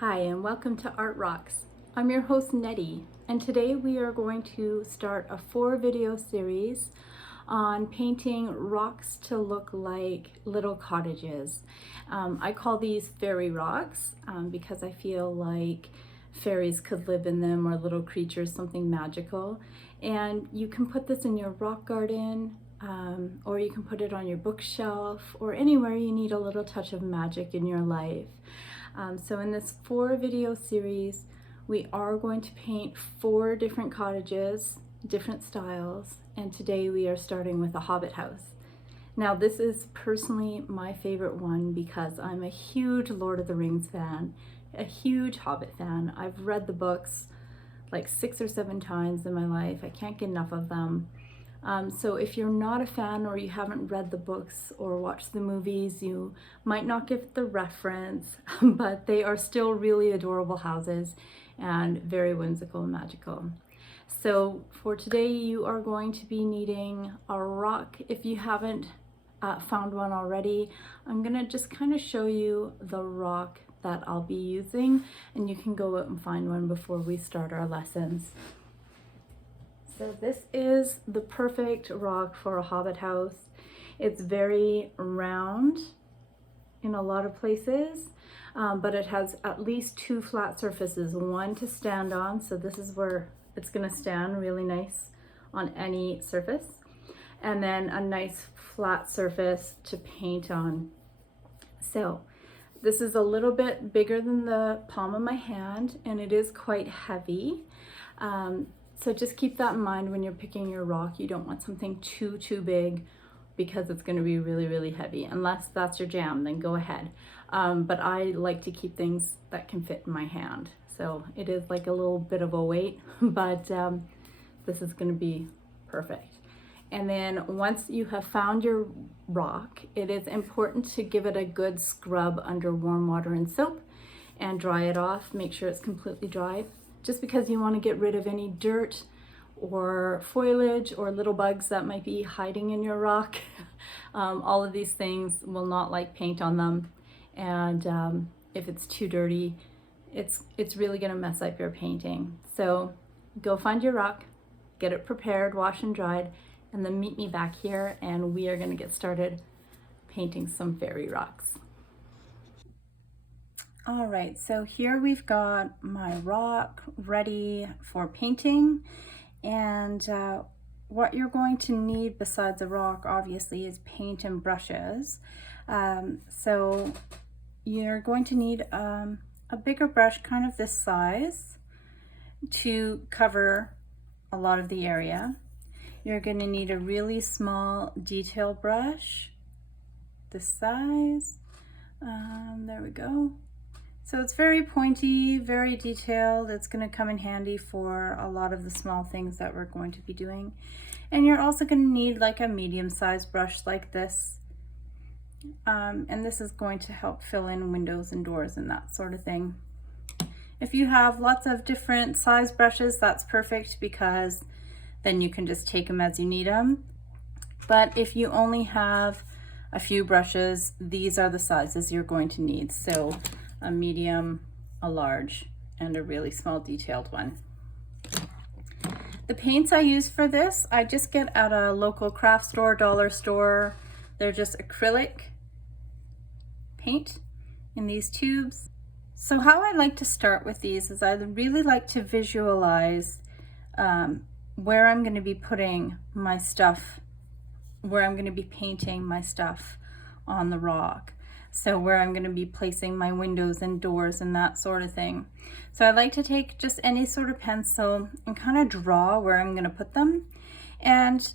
Hi and welcome to Art Rocks. I'm your host Nettie, and today we are going to start a 4-video series on painting rocks to look like little cottages. I call these fairy rocks because I feel like fairies could live in them, or little creatures, something magical. And you can put this in your rock garden, or you can put it on your bookshelf, or anywhere you need a little touch of magic in your life. So in this 4-video series, we are going to paint 4 different cottages, different styles, and today we are starting with a Hobbit house. Now this is personally my favorite one because I'm a huge Lord of the Rings fan, a huge Hobbit fan. I've read the books like 6 or 7 times in my life. I can't get enough of them. So if you're not a fan, or you haven't read the books or watched the movies, you might not get the reference, but they are still really adorable houses and very whimsical and magical. So for today, you are going to be needing a rock. If you haven't found one already, I'm gonna just kind of show you the rock that I'll be using, and you can go out and find one before we start our lessons. So this is the perfect rock for a Hobbit house. It's very round in a lot of places, but it has at least 2 flat surfaces, one to stand on. So this is where it's gonna stand really nice on any surface. And then a nice flat surface to paint on. So this is a little bit bigger than the palm of my hand, and it is quite heavy. So just keep that in mind when you're picking your rock. You don't want something too big because it's going to be really heavy. Unless that's your jam, then go ahead. But I like to keep things that can fit in my hand. So it is like a little bit of a weight, but this is going to be perfect. And then once you have found your rock, it is important to give it a good scrub under warm water and soap and dry it off. Make sure it's completely dry. Just because you want to get rid of any dirt or foliage or little bugs that might be hiding in your rock. All of these things will not like paint on them. And if it's too dirty, it's really going to mess up your painting. So go find your rock, get it prepared, washed and dried, and then meet me back here and we are going to get started painting some fairy rocks. All right, so here we've got my rock ready for painting, and what you're going to need besides the rock obviously is paint and brushes. So you're going to need a bigger brush, kind of this size, to cover a lot of the area. You're going to need a really small detail brush, this size. There we go. So it's very pointy, very detailed. It's going to come in handy for a lot of the small things that we're going to be doing. And you're also going to need like a medium-sized brush like this. And this is going to help fill in windows and doors and that sort of thing. If you have lots of different size brushes, that's perfect, because then you can just take them as you need them. But if you only have a few brushes, these are the sizes you're going to need. So a medium, a large, and a really small detailed one. The paints I use for this, I just get at a local craft store, dollar store. They're just acrylic paint in these tubes. So how I like to start with these is I really like to visualize where I'm going to be putting my stuff, where I'm going to be painting my stuff on the rock. So where I'm going to be placing my windows and doors and that sort of thing. So I like to take just any sort of pencil and kind of draw where I'm going to put them. And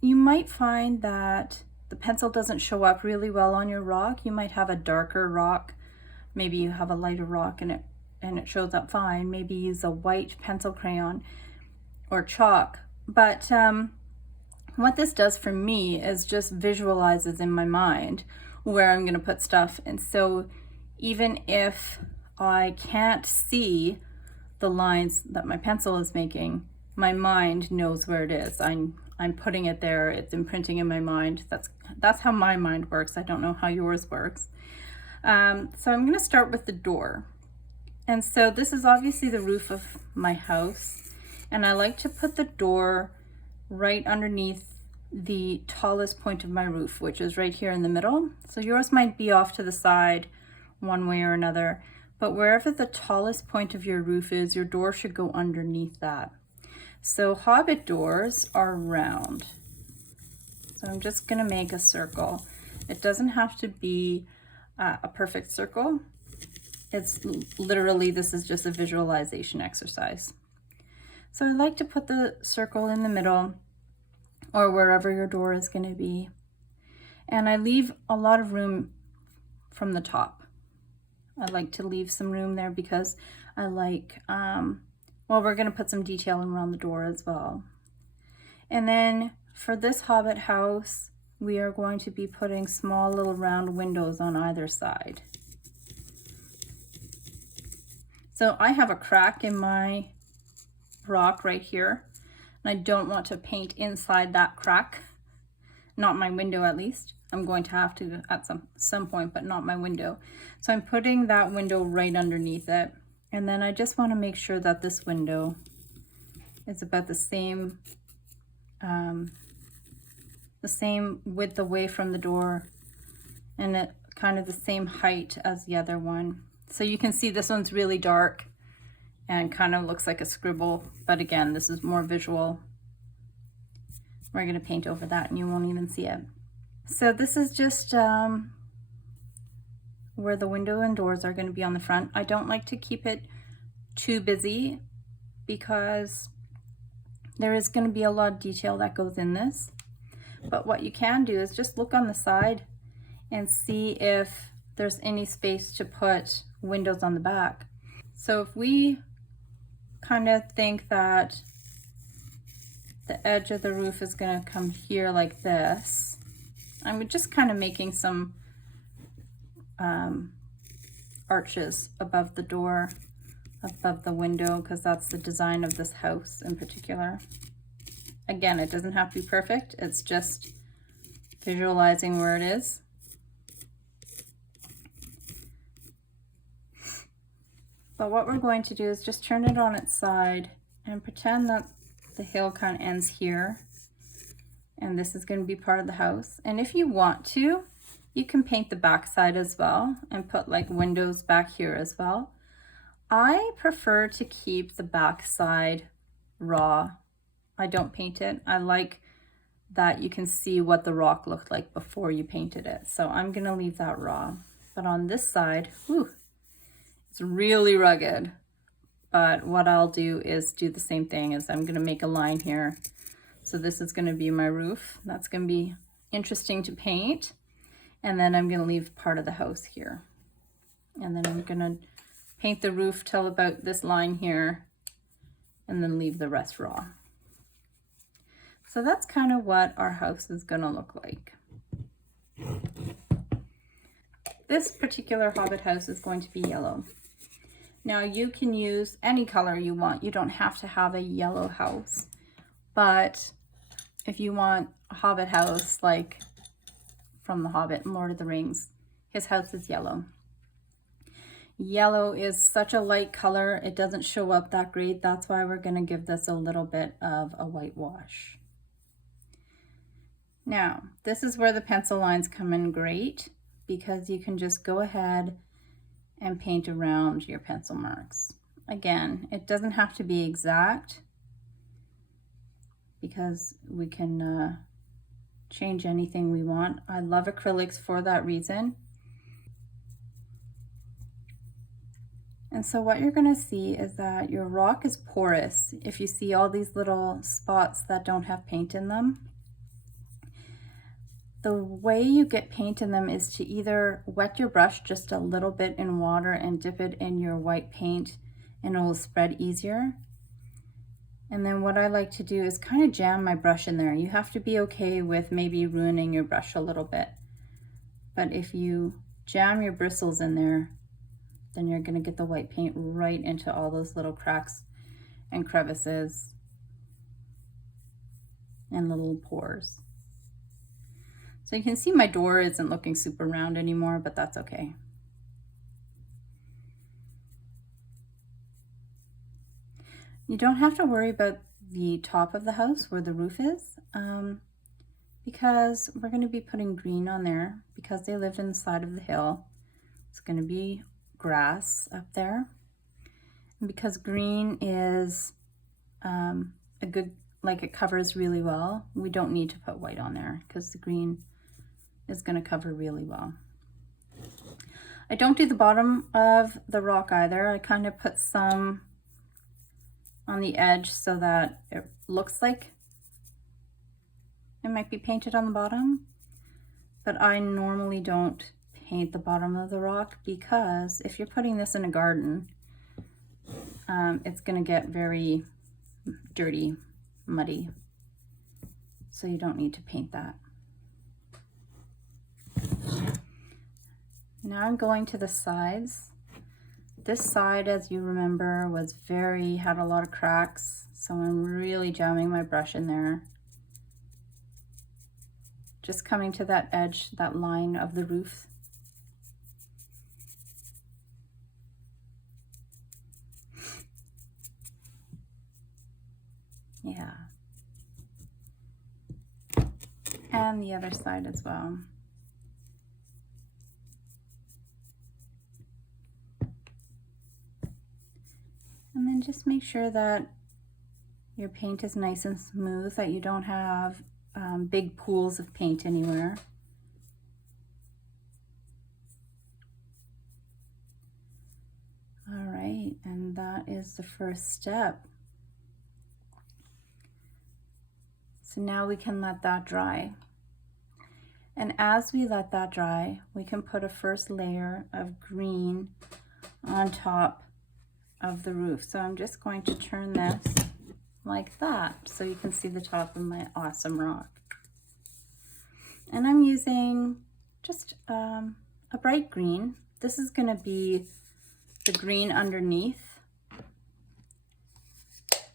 you might find that the pencil doesn't show up really well on your rock. You might have a darker rock. Maybe you have a lighter rock and it shows up fine. Maybe use a white pencil crayon or chalk. But what this does for me is just visualizes in my mind where I'm going to put stuff. And so even if I can't see the lines that my pencil is making, my mind knows where it is. I'm putting it there. It's imprinting in my mind. That's how my mind works. I don't know how yours works. So I'm going to start with the door. And so this is obviously the roof of my house, and I like to put the door right underneath the tallest point of my roof, which is right here in the middle. So yours might be off to the side one way or another, but wherever the tallest point of your roof is, your door should go underneath that. So Hobbit doors are round. So I'm just gonna make a circle. It doesn't have to be a perfect circle. It's literally, this is just a visualization exercise. So I like to put the circle in the middle or wherever your door is going to be. And I leave a lot of room from the top. I like to leave some room there because I like, well, we're going to put some detail around the door as well. And then for this Hobbit house, we are going to be putting small little round windows on either side. So I have a crack in my rock right here, and I don't want to paint inside that crack. Not my window, at least. I'm going to have to at some point, but not my window. So I'm putting that window right underneath it. And then I just want to make sure that this window is about the same width away from the door, and it kind of the same height as the other one. So you can see this one's really dark and kind of looks like a scribble, but again, this is more visual. We're going to paint over that and you won't even see it. So this is just where the window and doors are going to be on the front. I don't like to keep it too busy because there is going to be a lot of detail that goes in this. But what you can do is just look on the side and see if there's any space to put windows on the back. So if we kind of think that the edge of the roof is going to come here like this, I'm just kind of making some arches above the door, above the window, because that's the design of this house in particular. Again, it doesn't have to be perfect, it's just visualizing where it is. But what we're going to do is just turn it on its side and pretend that the hill kind of ends here. And this is going to be part of the house. And if you want to, you can paint the back side as well and put like windows back here as well. I prefer to keep the back side raw. I don't paint it. I like that you can see what the rock looked like before you painted it. So I'm going to leave that raw. But on this side, whew, it's really rugged, but what I'll do is do the same thing. Is I'm going to make a line here. So this is going to be my roof. That's going to be interesting to paint. And then I'm going to leave part of the house here. And then I'm going to paint the roof till about this line here and then leave the rest raw. So that's kind of what our house is going to look like. This particular Hobbit house is going to be yellow. Now you can use any color you want. You don't have to have a yellow house. But if you want a Hobbit house like from The Hobbit and Lord of the Rings, his house is yellow. Yellow is such a light color, it doesn't show up that great. That's why we're going to give this a little bit of a whitewash. Now, this is where the pencil lines come in great, because you can just go ahead and paint around your pencil marks. Again, it doesn't have to be exact, because we can change anything we want. I love acrylics for that reason. And so what you're going to see is that your rock is porous. If you see all these little spots that don't have paint in them, the way you get paint in them is to either wet your brush just a little bit in water and dip it in your white paint, and it will spread easier. And then what I like to do is kind of jam my brush in there. You have to be okay with maybe ruining your brush a little bit. But if you jam your bristles in there, then you're going to get the white paint right into all those little cracks and crevices and little pores. So you can see my door isn't looking super round anymore, but that's okay. You don't have to worry about the top of the house where the roof is, because we're going to be putting green on there because they lived in the side of the hill. It's going to be grass up there. And because green is a good, like it covers really well, we don't need to put white on there because the green is going to cover really well. I don't do the bottom of the rock either. I kind of put some on the edge so that it looks like it might be painted on the bottom, but I normally don't paint the bottom of the rock because if you're putting this in a garden, it's going to get very dirty, muddy, so you don't need to paint that. Now I'm going to the sides. This side, as you remember, had a lot of cracks, so I'm really jamming my brush in there. Just coming to that edge, that line of the roof. Yeah. And the other side as well. And then just make sure that your paint is nice and smooth, that you don't have big pools of paint anywhere. All right, and that is the first step. So now we can let that dry. And as we let that dry, we can put a first layer of green on top of the roof. So I'm just going to turn this like that so you can see the top of my awesome rock. And I'm using just a bright green. This is going to be the green underneath.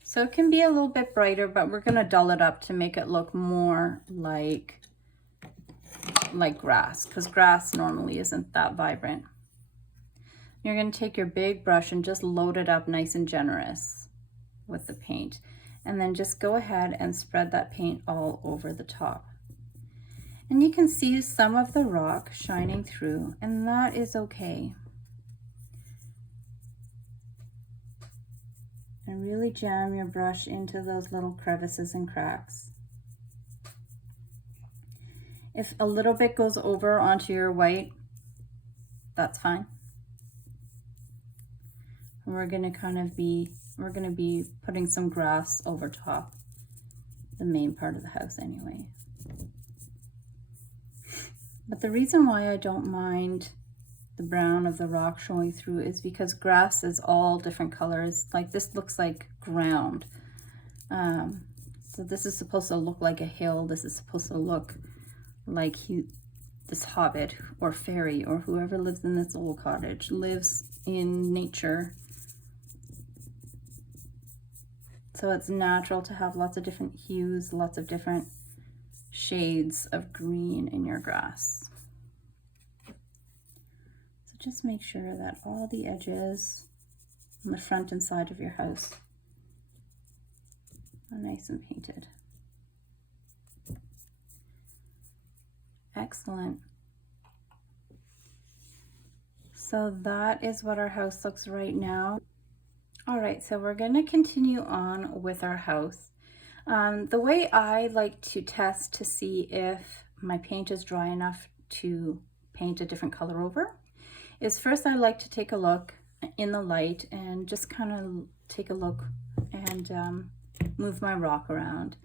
So it can be a little bit brighter, but we're going to dull it up to make it look more like grass, because grass normally isn't that vibrant. You're going to take your big brush and just load it up nice and generous with the paint. And then just go ahead and spread that paint all over the top. And you can see some of the rock shining through, and that is okay. And really jam your brush into those little crevices and cracks. If a little bit goes over onto your white, that's fine. We're going to be putting some grass over top the main part of the house anyway. But the reason why I don't mind the brown of the rock showing through is because grass is all different colors. Like this looks like ground. So this is supposed to look like a hill. This is supposed to look like this hobbit or fairy or whoever lives in this old cottage lives in nature. So it's natural to have lots of different hues, lots of different shades of green in your grass. So just make sure that all the edges on the front and side of your house are nice and painted. Excellent. So that is what our house looks right now. All right, so we're going to continue on with our house. The way I like to test to see if my paint is dry enough to paint a different color over is first I like to take a look in the light and just kind of take a look and move my rock around.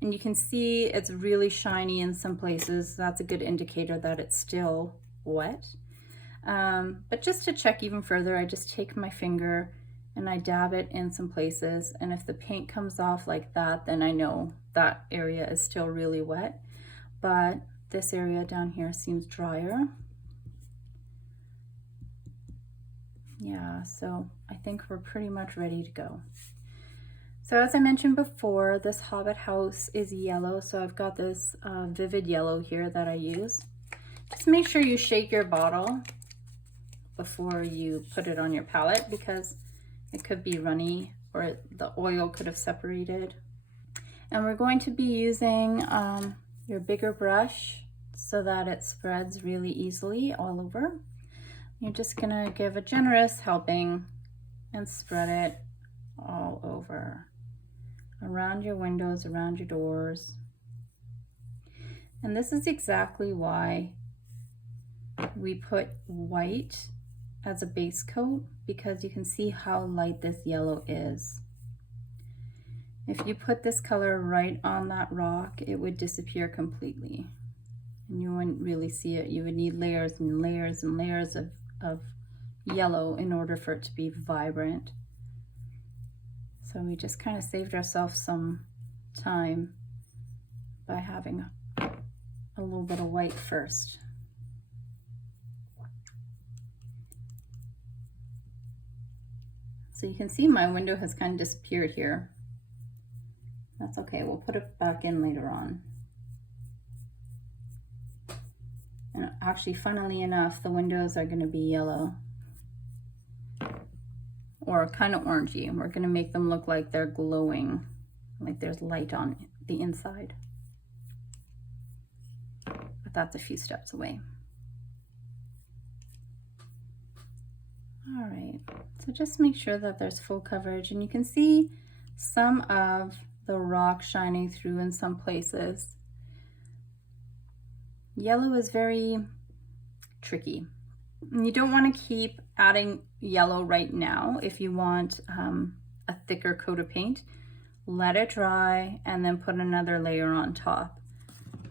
And you can see it's really shiny in some places. That's a good indicator that it's still wet. But just to check even further, I just take my finger and I dab it in some places, and if the paint comes off like that, then I know that area is still really wet, but this area down here seems drier. Yeah, so I think we're pretty much ready to go. So as I mentioned before, this Hobbit house is yellow, so I've got this vivid yellow here that I use. Just make sure you shake your bottle before you put it on your palette because it could be runny or the oil could have separated. And we're going to be using your bigger brush so that it spreads really easily all over. You're just gonna give a generous helping and spread it all over, around your windows, around your doors. And this is exactly why we put white as a base coat, because you can see how light this yellow is. If you put this color right on that rock, it would disappear completely and you wouldn't really see it. You would need layers and layers and layers of yellow in order for it to be vibrant. So we just kind of saved ourselves some time by having a little bit of white first. So you can see my window has kind of disappeared here. That's okay, we'll put it back in later on. And actually, funnily enough, the windows are going to be yellow or kind of orangey. We're going to make them look like they're glowing, like there's light on the inside. But that's a few steps away. All right, so just make sure that there's full coverage, and you can see some of the rock shining through in some places. Yellow is very tricky. And you don't want to keep adding yellow right now. If you want a thicker coat of paint, let it dry and then put another layer on top.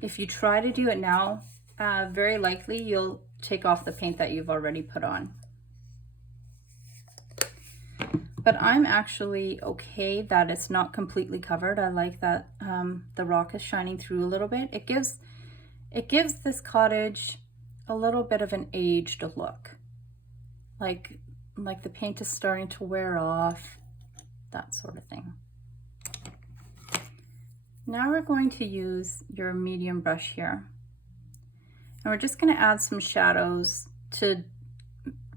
If you try to do it now, very likely you'll take off the paint that you've already put on. But I'm actually okay that it's not completely covered. I like that the rock is shining through a little bit. It gives this cottage a little bit of an aged look, like the paint is starting to wear off, that sort of thing. Now we're going to use your medium brush here, and we're just going to add some shadows to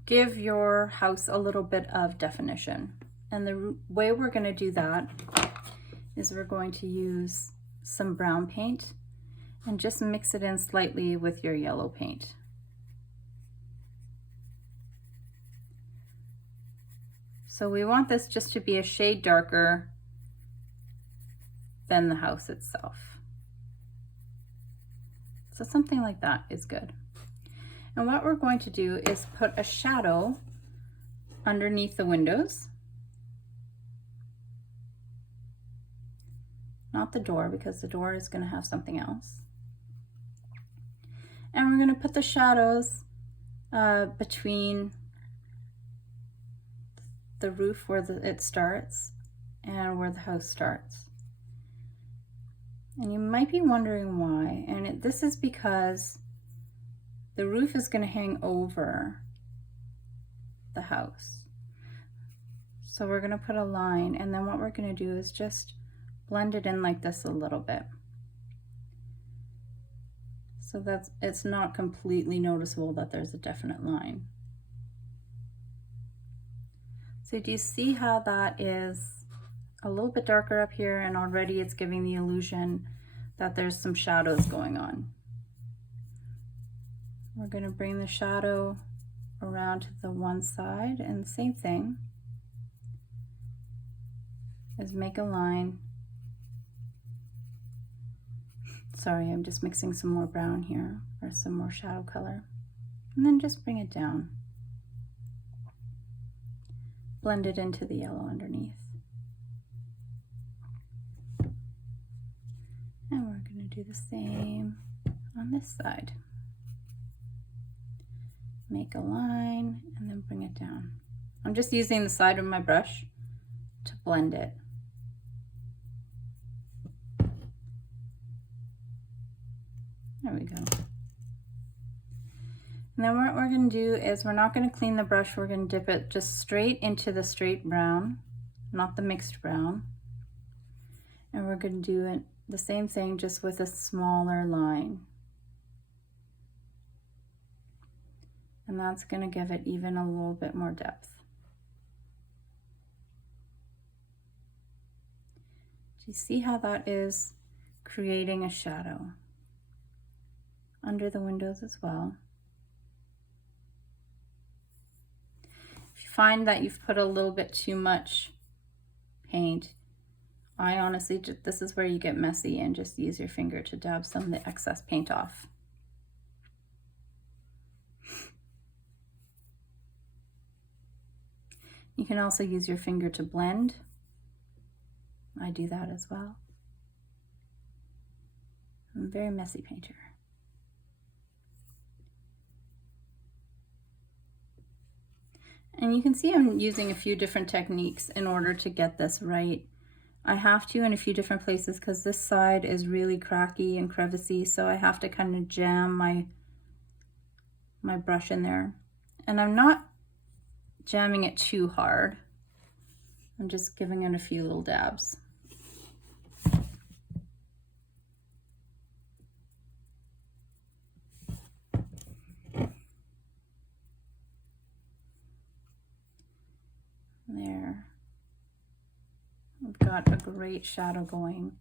give your house a little bit of definition. And the way we're going to do that is we're going to use some brown paint and just mix it in slightly with your yellow paint. So we want this just to be a shade darker than the house itself. So something like that is good. And what we're going to do is put a shadow underneath the windows. Not the door, because the door is going to have something else. And we're going to put the shadows between the roof where it starts and where the house starts. And you might be wondering why. And this is because the roof is going to hang over the house. So we're going to put a line, and then what we're going to do is just blend it in like this a little bit, so that it's not completely noticeable that there's a definite line. So do you see how that is a little bit darker up here, and already it's giving the illusion that there's some shadows going on? We're going to bring the shadow around to the one side, and the same thing is make a line. Sorry, I'm just mixing some more brown here, or some more shadow color, and then just bring it down. Blend it into the yellow underneath. And we're going to do the same on this side. Make a line and then bring it down. I'm just using the side of my brush to blend it. There we go. And then what we're going to do is we're not going to clean the brush. We're going to dip it just straight into the straight brown, not the mixed brown. And we're going to do it the same thing, just with a smaller line. And that's going to give it even a little bit more depth. Do you see how that is creating a shadow under the windows as well? If you find that you've put a little bit too much paint, I honestly, this is where you get messy, and just use your finger to dab some of the excess paint off. You can also use your finger to blend. I do that as well. I'm a very messy painter. And you can see I'm using a few different techniques in order to get this right. I have to in a few different places because this side is really cracky and crevicey, so I have to kind of jam my brush in there. And I'm not jamming it too hard. I'm just giving it a few little dabs. There. We've got a great shadow going.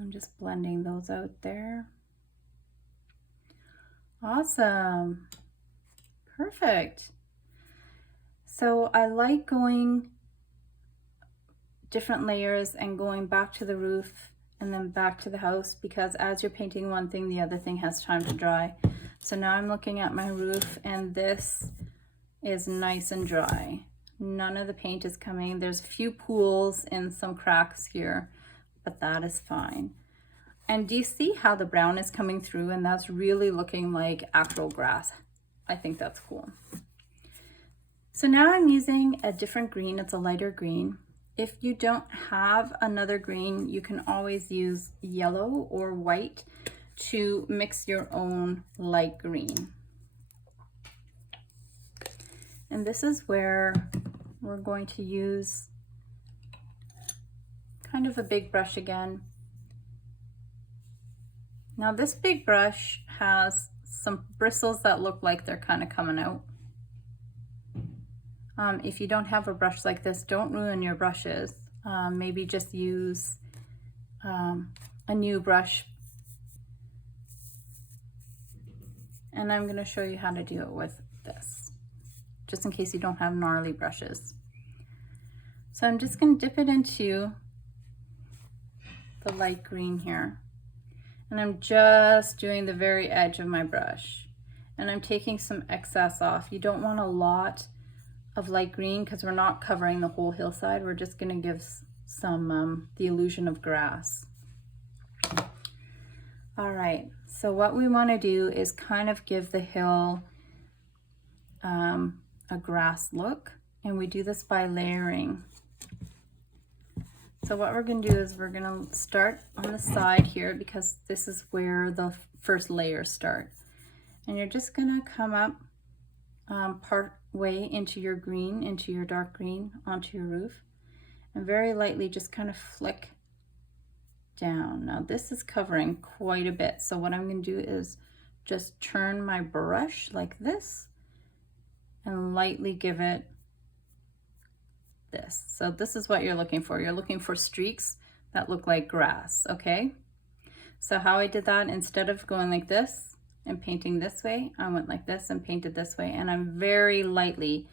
I'm just blending those out there. Awesome. Perfect. So I like going different layers and going back to the roof and then back to the house, because as you're painting one thing, the other thing has time to dry. So now I'm looking at my roof, and this is nice and dry. None of the paint is coming. There's a few pools and some cracks here, but that is fine. And do you see how the brown is coming through? And that's really looking like actual grass. I think that's cool. So now I'm using a different green. It's a lighter green. If you don't have another green, you can always use yellow or white to mix your own light green. And this is where we're going to use kind of a big brush again. Now this big brush has some bristles that look like they're kind of coming out. If you don't have a brush like this, don't ruin your brushes. Maybe just use a new brush. And I'm going to show you how to do it with this, just in case you don't have gnarly brushes. So I'm just going to dip it into the light green here. And I'm just doing the very edge of my brush. And I'm taking some excess off. You don't want a lot of light green because we're not covering the whole hillside. We're just going to give some the illusion of grass. All right, so what we want to do is kind of give the hill a grass look, and we do this by layering. So what we're going to do is we're going to start on the side here, because this is where the first layers start. And you're just going to come up part way into your green, into your dark green, onto your roof, and very lightly just kind of flick down. Now this is covering quite a bit, so what I'm going to do is just turn my brush like this and lightly give it this. So this is what you're looking for. You're looking for streaks that look like grass, okay? So how I did that, instead of going like this and painting this way, I went like this and painted this way, and I'm very lightly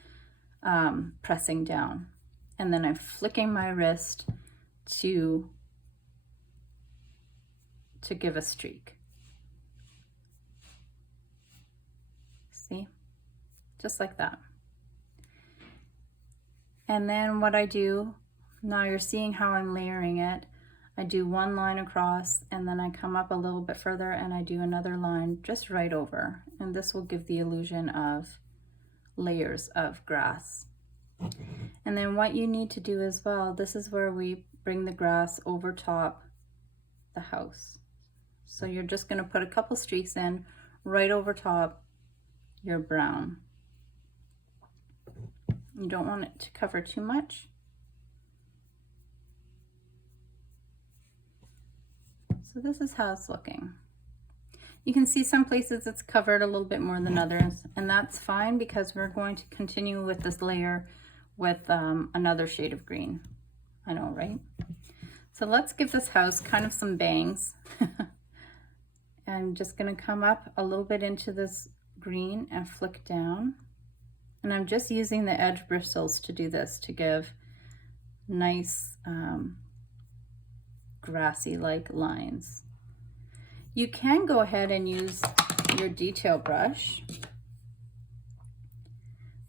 pressing down. And then I'm flicking my wrist to give a streak. See? Just like that. And then what I do, now you're seeing how I'm layering it. I do one line across, and then I come up a little bit further and I do another line just right over. And this will give the illusion of layers of grass. And then what you need to do as well, this is where we bring the grass over top the house. So you're just going to put a couple streaks in right over top your brown. You don't want it to cover too much. So this is how it's looking. You can see some places it's covered a little bit more than others, and that's fine because we're going to continue with this layer with another shade of green. I know, right? So let's give this house kind of some bangs. I'm just gonna come up a little bit into this green and flick down. And I'm just using the edge bristles to do this, to give nice grassy-like lines. You can go ahead and use your detail brush.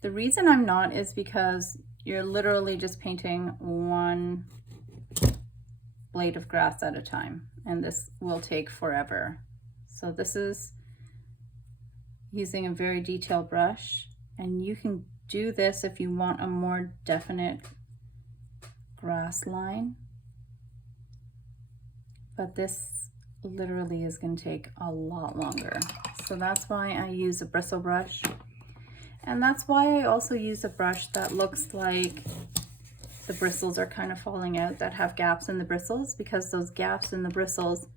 The reason I'm not is because you're literally just painting one blade of grass at a time, and this will take forever. So this is using a very detailed brush, and you can do this if you want a more definite grass line, but this literally is going to take a lot longer. So that's why I use a bristle brush, and that's why I also use a brush that looks like the bristles are kind of falling out, that have gaps in the bristles, because those gaps in the bristles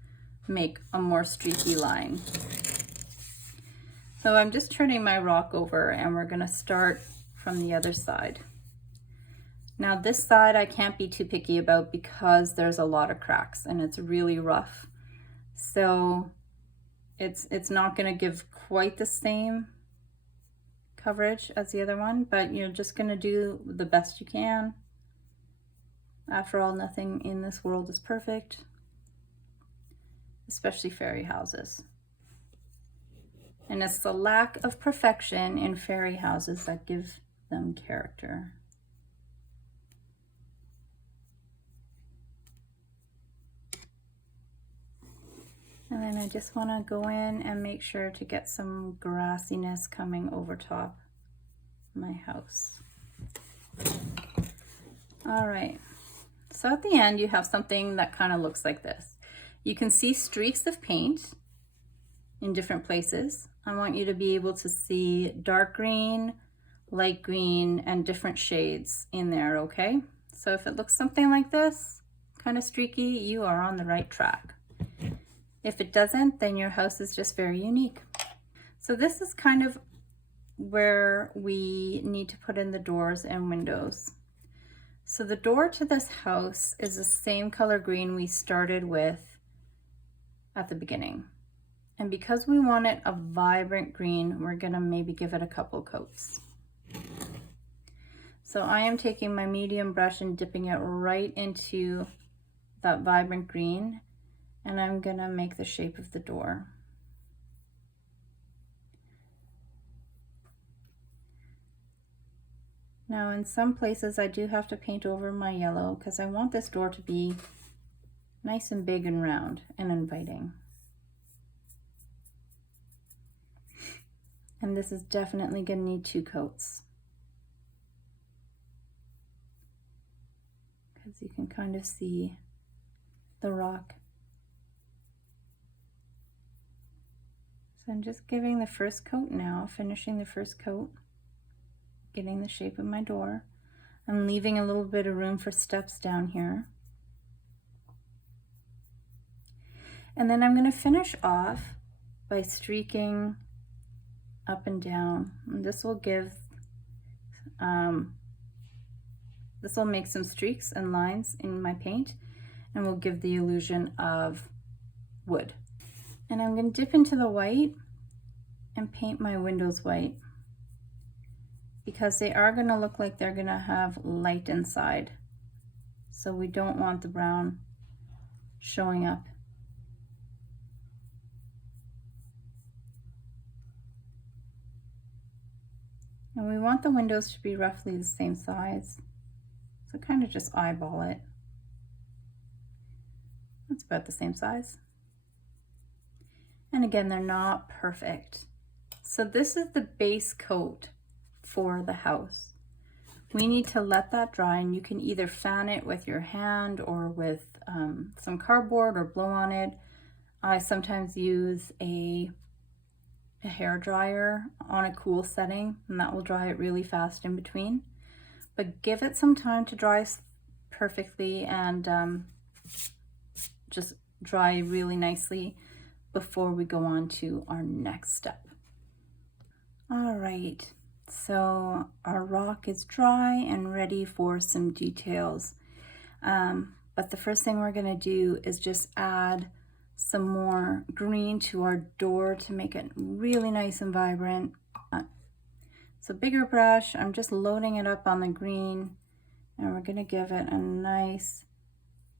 make a more streaky line. So I'm just turning my rock over, and we're going to start from the other side. Now this side I can't be too picky about because there's a lot of cracks and it's really rough. So it's not going to give quite the same coverage as the other one, but you're just going to do the best you can. After all, nothing in this world is perfect, especially fairy houses. And it's the lack of perfection in fairy houses that give them character. And then I just want to go in and make sure to get some grassiness coming over top my house. All right. So at the end, you have something that kind of looks like this. You can see streaks of paint in different places. I want you to be able to see dark green, light green, and different shades in there, okay? So if it looks something like this, kind of streaky, you are on the right track. If it doesn't, then your house is just very unique. So this is kind of where we need to put in the doors and windows. So the door to this house is the same color green we started with at the beginning. And because we want it a vibrant green, we're gonna maybe give it a couple coats. So I am taking my medium brush and dipping it right into that vibrant green, and I'm gonna make the shape of the door. Now in some places I do have to paint over my yellow because I want this door to be nice and big and round and inviting. And this is definitely going to need 2 coats, because you can kind of see the rock. So I'm just giving the first coat now, finishing the first coat, getting the shape of my door. I'm leaving a little bit of room for steps down here. And then I'm going to finish off by streaking up and down. And this will give, this will make some streaks and lines in my paint, and will give the illusion of wood. And I'm going to dip into the white and paint my windows white, because they are going to look like they're going to have light inside. So we don't want the brown showing up. And we want the windows to be roughly the same size. So kind of just eyeball it. That's about the same size. And again, they're not perfect. So this is the base coat for the house. We need to let that dry, and you can either fan it with your hand or with some cardboard or blow on it. I sometimes use a hair dryer on a cool setting, and that will dry it really fast in between. But give it some time to dry perfectly and just dry really nicely before we go on to our next step. All right, so our rock is dry and ready for some details. But the first thing we're gonna do is just add some more green to our door to make it really nice and vibrant. So bigger brush, I'm just loading it up on the green, and we're gonna give it a nice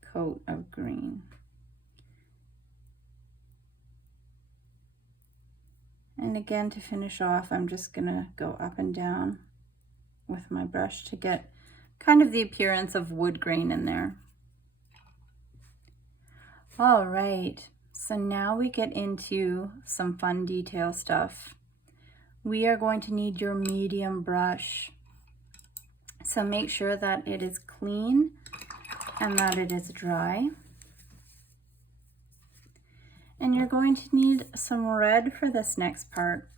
coat of green. And again, to finish off, I'm just gonna go up and down with my brush to get kind of the appearance of wood grain in there. All right, so now we get into some fun detail stuff. We are going to need your medium brush. So make sure that it is clean and that it is dry. And you're going to need some red for this next part.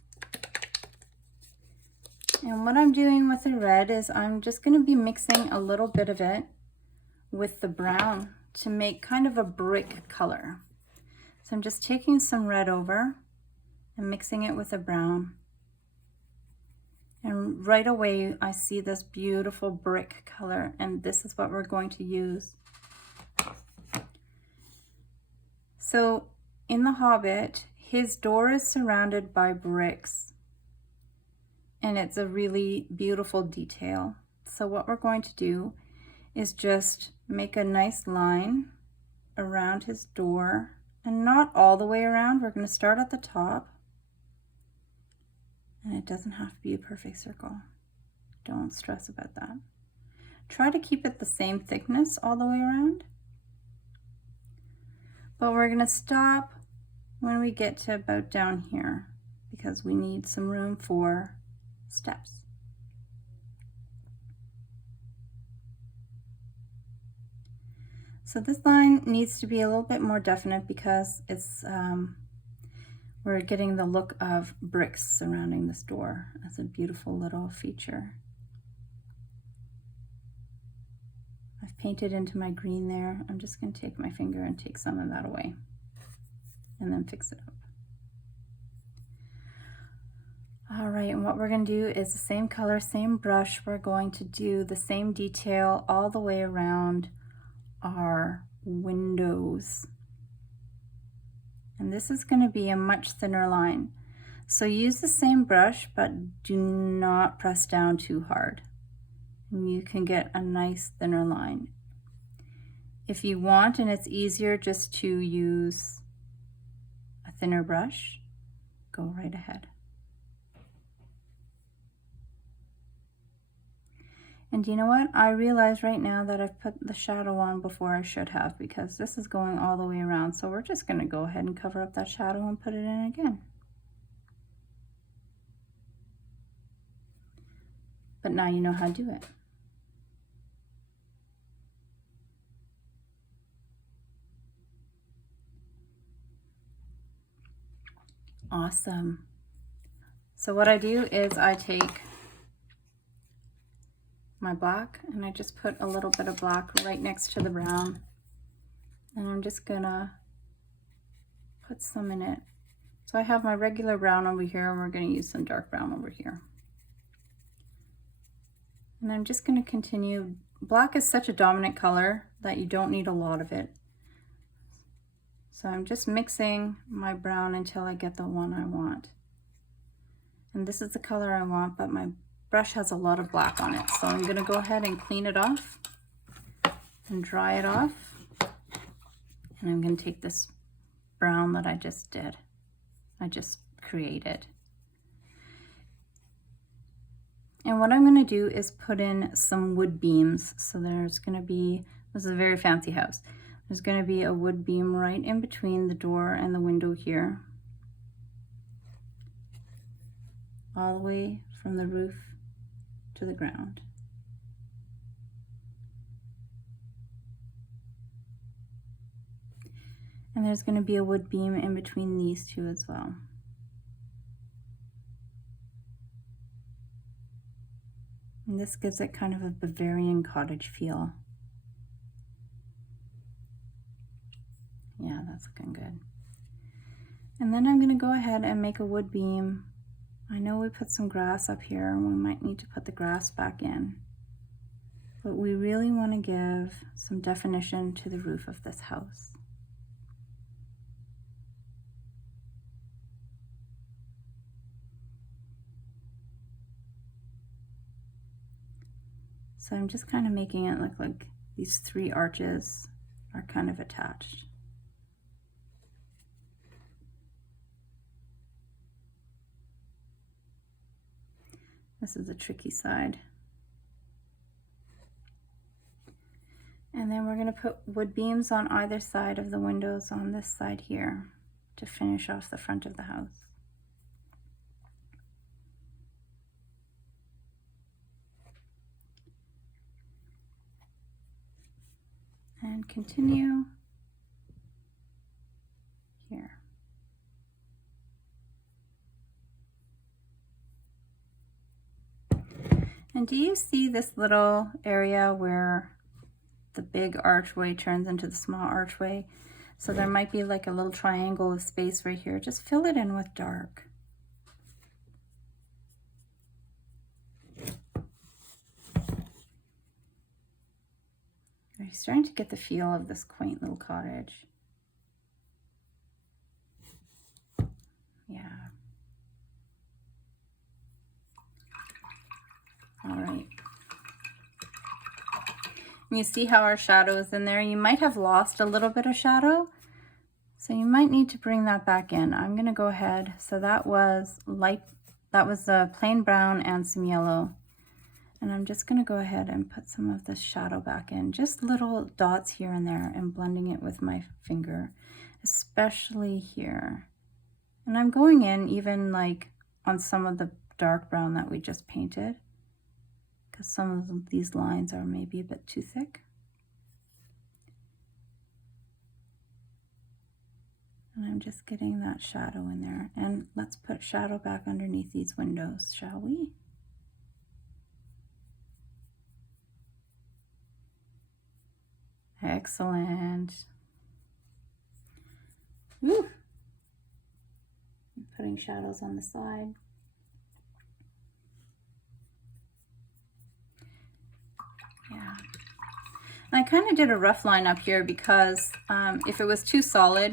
And what I'm doing with the red is I'm just going to be mixing a little bit of it with the brown to make kind of a brick color. So I'm just taking some red over and mixing it with the brown. And right away I see this beautiful brick color, and this is what we're going to use. So in the Hobbit, his door is surrounded by bricks, and it's a really beautiful detail. So what we're going to do is just make a nice line around his door, and not all the way around. We're going to start at the top, and it doesn't have to be a perfect circle. Don't stress about that. Try to keep it the same thickness all the way around, but we're going to stop when we get to about down here because we need some room for steps. So this line needs to be a little bit more definite because it's we're getting the look of bricks surrounding this door as a beautiful little feature. I've painted into my green there. I'm just going to take my finger and take some of that away and then fix it up. All right, and what we're going to do is the same color, same brush. We're going to do the same detail all the way around our windows. And this is going to be a much thinner line. So use the same brush, but do not press down too hard. And you can get a nice thinner line. If you want, and it's easier just to use a thinner brush, go right ahead. And you know what? I realize right now that I've put the shadow on before I should have, because this is going all the way around. So we're just going to go ahead and cover up that shadow and put it in again. But now you know how to do it. Awesome. So what I do is I take my black and I just put a little bit of black right next to the brown, and I'm just gonna put some in it. So I have my regular brown over here, and we're going to use some dark brown over here. And I'm just going to continue. Black is such a dominant color that you don't need a lot of it. So I'm just mixing my brown until I get the one I want. And this is the color I want, but my brush has a lot of black on it. So I'm going to go ahead and clean it off and dry it off. And I'm going to take this brown that I just created. And what I'm going to do is put in some wood beams. So there's going to be, this is a very fancy house. There's going to be a wood beam right in between the door and the window here, all the way from the roof to the ground. And there's going to be a wood beam in between these two as well. And this gives it kind of a Bavarian cottage feel. Yeah, that's looking good. And then I'm going to go ahead and make a wood beam. I know we put some grass up here, and we might need to put the grass back in. but we really want to give some definition to the roof of this house. So I'm just kind of making it look like these three arches are kind of attached. This is the tricky side. And then we're going to put wood beams on either side of the windows on this side here to finish off the front of the house. And continue here. And do you see this little area where the big archway turns into the small archway? So there might be like a little triangle of space right here. Just fill it in with dark. You're starting to get the feel of this quaint little cottage. Yeah. All right. You see how our shadow is in there? You might have lost a little bit of shadow, so you might need to bring that back in. I'm going to go ahead. So that was plain brown and some yellow. And I'm just going to go ahead and put some of this shadow back in, just little dots here and there, and blending it with my finger, especially here. And I'm going in even like on some of the dark brown that we just painted, because some of these lines are maybe a bit too thick. And I'm just getting that shadow in there. And let's put shadow back underneath these windows, shall we? Excellent. Woo. I'm putting shadows on the side. Yeah. And I kind of did a rough line up here because if it was too solid,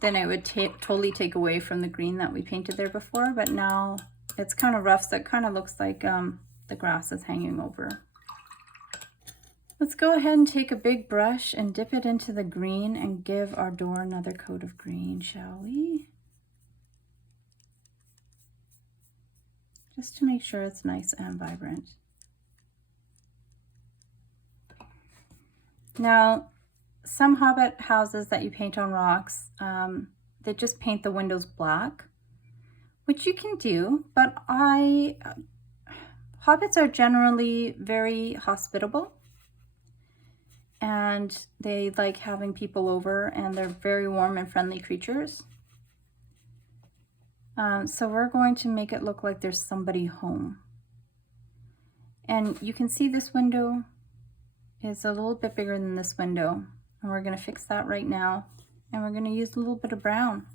then it would totally take away from the green that we painted there before. But now it's kind of rough, so it kind of looks like the grass is hanging over. Let's go ahead and take a big brush and dip it into the green and give our door another coat of green, shall we? Just to make sure it's nice and vibrant. Now, some Hobbit houses that you paint on rocks, they just paint the windows black, which you can do, but Hobbits are generally very hospitable. And they like having people over, and they're very warm and friendly creatures. So we're going to make it look like there's somebody home. And you can see this window is a little bit bigger than this window. And we're going to fix that right now. And we're going to use a little bit of brown.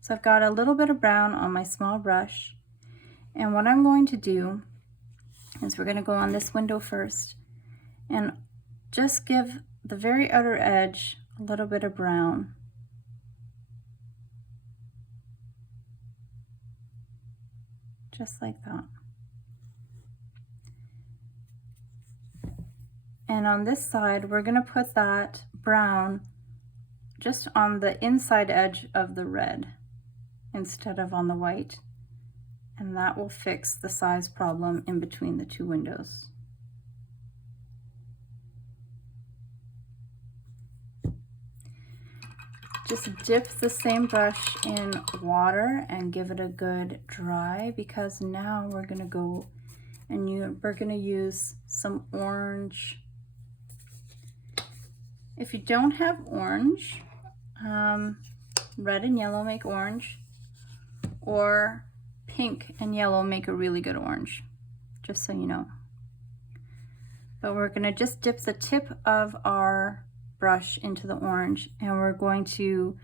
So I've got a little bit of brown on my small brush. And what I'm going to do is we're going to go on this window first. And just give the very outer edge a little bit of brown. Just like that. And on this side, we're going to put that brown just on the inside edge of the red instead of on the white. And that will fix the size problem in between the two windows. Just dip the same brush in water and give it a good dry, because now we're going to go and we're going to use some orange. If you don't have orange, red and yellow make orange, or pink and yellow make a really good orange, just so you know. But we're going to just dip the tip of our brush into the orange, and we're going to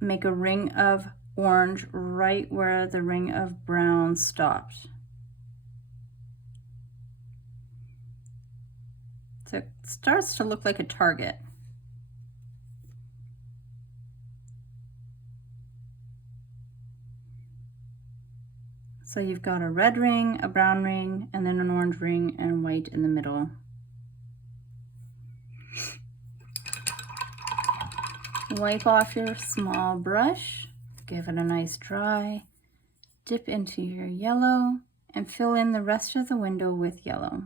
make a ring of orange right where the ring of brown stopped. So it starts to look like a target. So you've got a red ring, a brown ring, and then an orange ring and white in the middle. Wipe off your small brush, give it a nice dry, dip into your yellow, and fill in the rest of the window with yellow.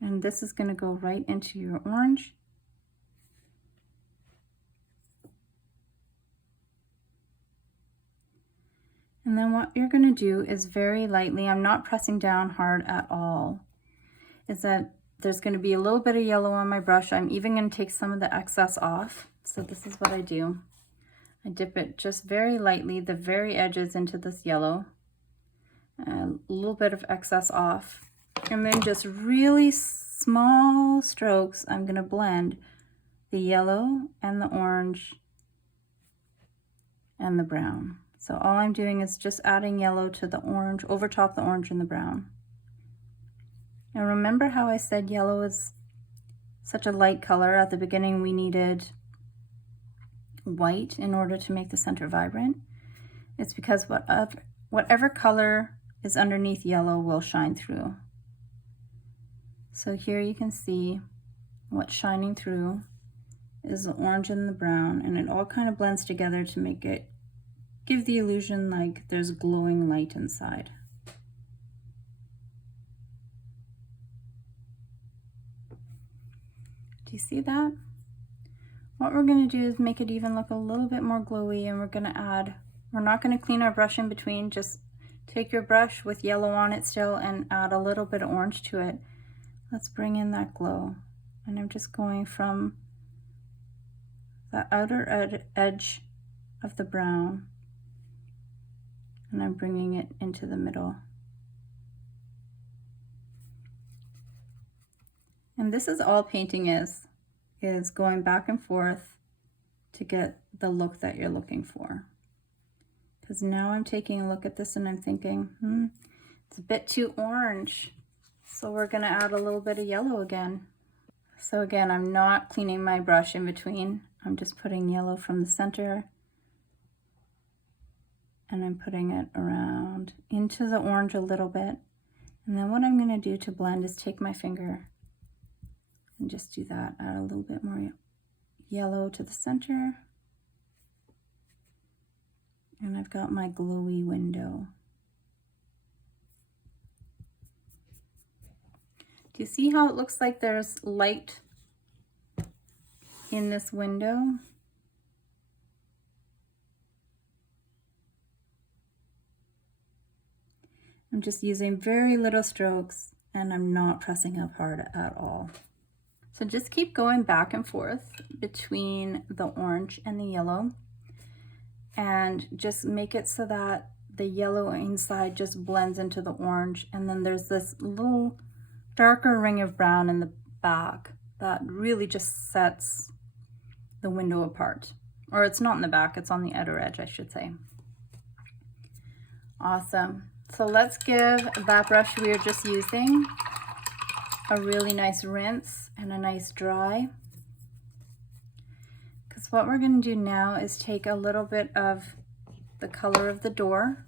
And this is going to go right into your orange. And then what you're going to do is very lightly, I'm not pressing down hard at all, is that there's going to be a little bit of yellow on my brush. I'm even going to take some of the excess off. So this is what I do. I dip it just very lightly, the very edges into this yellow, a little bit of excess off. And then just really small strokes, I'm going to blend the yellow and the orange and the brown. So all I'm doing is just adding yellow to the orange, over top the orange and the brown. And remember how I said yellow is such a light color? At the beginning we needed white in order to make the center vibrant. It's because whatever color is underneath yellow will shine through. So here you can see what's shining through is the orange and the brown, and it all kind of blends together to make it give the illusion like there's glowing light inside. Do you see that? What we're going to do is make it even look a little bit more glowy, and we're not going to clean our brush in between, just take your brush with yellow on it still and add a little bit of orange to it. Let's bring in that glow. And I'm just going from the outer edge of the brown, and I'm bringing it into the middle. And this is all painting is going back and forth to get the look that you're looking for. Because now I'm taking a look at this and I'm thinking, it's a bit too orange. So we're gonna add a little bit of yellow again. So again, I'm not cleaning my brush in between. I'm just putting yellow from the center, and I'm putting it around into the orange a little bit. And then what I'm gonna do to blend is take my finger and just do that, add a little bit more yellow to the center. And I've got my glowy window. Do you see how it looks like there's light in this window? I'm just using very little strokes, and I'm not pressing up hard at all. So just keep going back and forth between the orange and the yellow, and just make it so that the yellow inside just blends into the orange, and then there's this little darker ring of brown in the back that really just sets the window apart. Or it's not in the back, it's on the outer edge, I should say. Awesome. So let's give that brush we were just using a really nice rinse and a nice dry. Because what we're going to do now is take a little bit of the color of the door,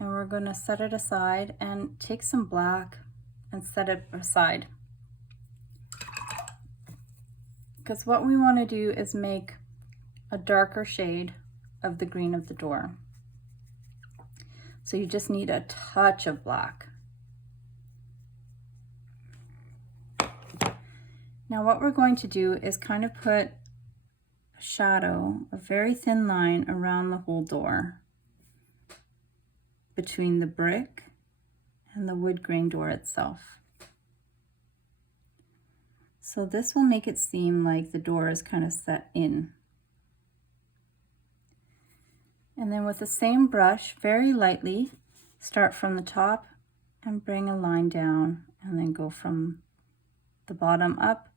and we're going to set it aside and take some black and set it aside. Because what we want to do is make a darker shade of the green of the door. So you just need a touch of black. Now what we're going to do is kind of put a shadow, a very thin line around the whole door between the brick and the wood grain door itself. So this will make it seem like the door is kind of set in. And then with the same brush, very lightly, start from the top and bring a line down, and then go from the bottom up.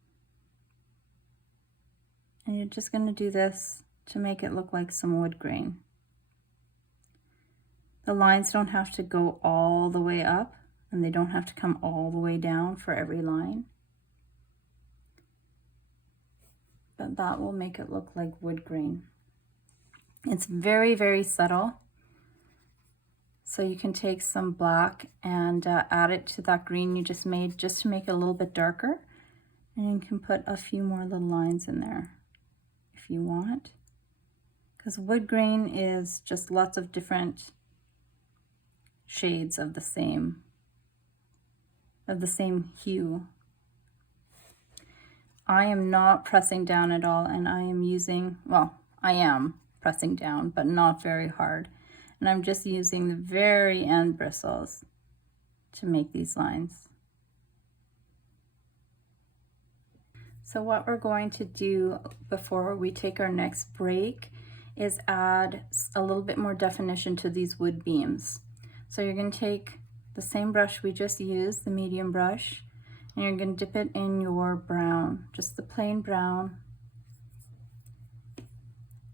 And you're just going to do this to make it look like some wood grain. The lines don't have to go all the way up, and they don't have to come all the way down for every line. But that will make it look like wood grain. It's very, very subtle. So you can take some black and add it to that green you just made, just to make it a little bit darker. And you can put a few more little lines in there if you want. Because wood grain is just lots of different shades of the same hue. I am not pressing down at all, and I am using, well, I am pressing down, but not very hard. And I'm just using the very end bristles to make these lines. So what we're going to do before we take our next break is add a little bit more definition to these wood beams. So you're going to take the same brush we just used, the medium brush, and you're going to dip it in your brown, just the plain brown.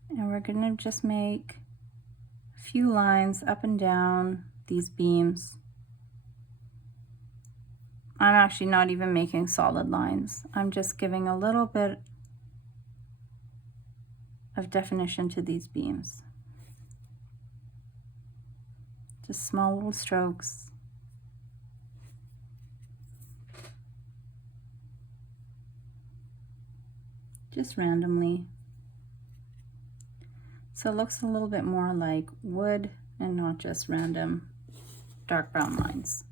And we're going to just make a few lines up and down these beams. I'm actually not even making solid lines. I'm just giving a little bit of definition to these beams. Just small little strokes. Just randomly. So it looks a little bit more like wood and not just random dark brown lines.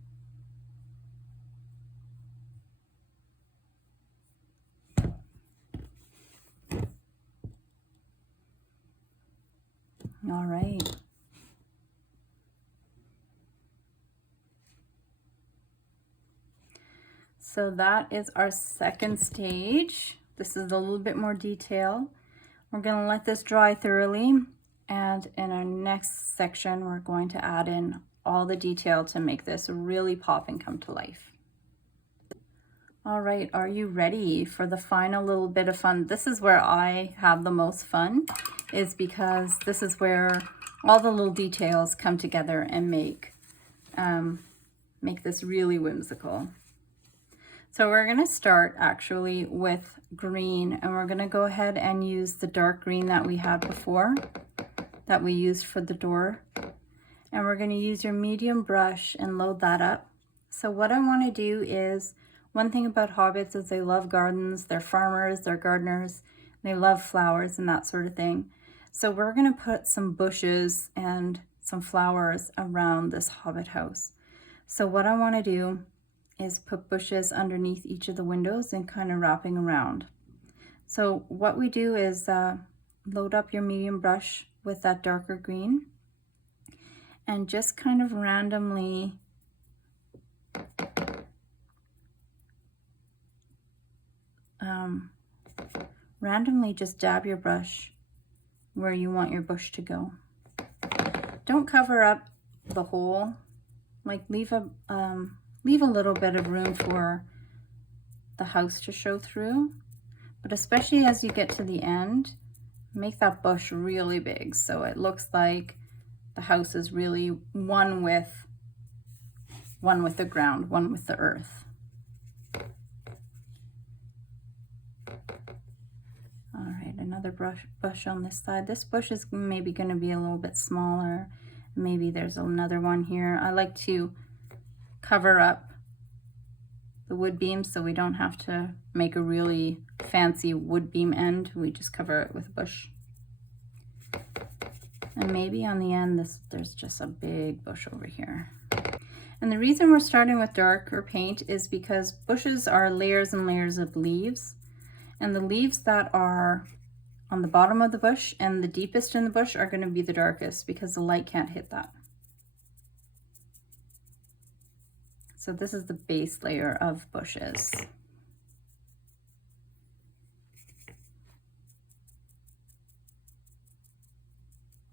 All right. So that is our second stage. This is a little bit more detail. We're going to let this dry thoroughly, and in our next section we're going to add in all the detail to make this really pop and come to life. All right, are you ready for the final little bit of fun? This is where I have the most fun, is because this is where all the little details come together and make this really whimsical. So we're going to start actually with green, and we're going to go ahead and use the dark green that we had before, that we used for the door. And we're going to use your medium brush and load that up. So what I want to do is, one thing about hobbits is they love gardens, they're farmers, they're gardeners, they love flowers and that sort of thing. So we're going to put some bushes and some flowers around this hobbit house. So what I want to do is put bushes underneath each of the windows and kind of wrapping around. So what we do is load up your medium brush with that darker green and just kind of randomly just dab your brush where you want your bush to go. Don't cover up the hole, like leave a little bit of room for the house to show through, but especially as you get to the end, make that bush really big so it looks like the house is really one with the ground, one with the earth. All right, another bush on this side. This bush is maybe going to be a little bit smaller. Maybe there's another one here. I like to cover up the wood beam so we don't have to make a really fancy wood beam end. We just cover it with a bush. And maybe on the end there's just a big bush over here. And the reason we're starting with darker paint is because bushes are layers and layers of leaves, and the leaves that are on the bottom of the bush and the deepest in the bush are going to be the darkest because the light can't hit that. So this is the base layer of bushes.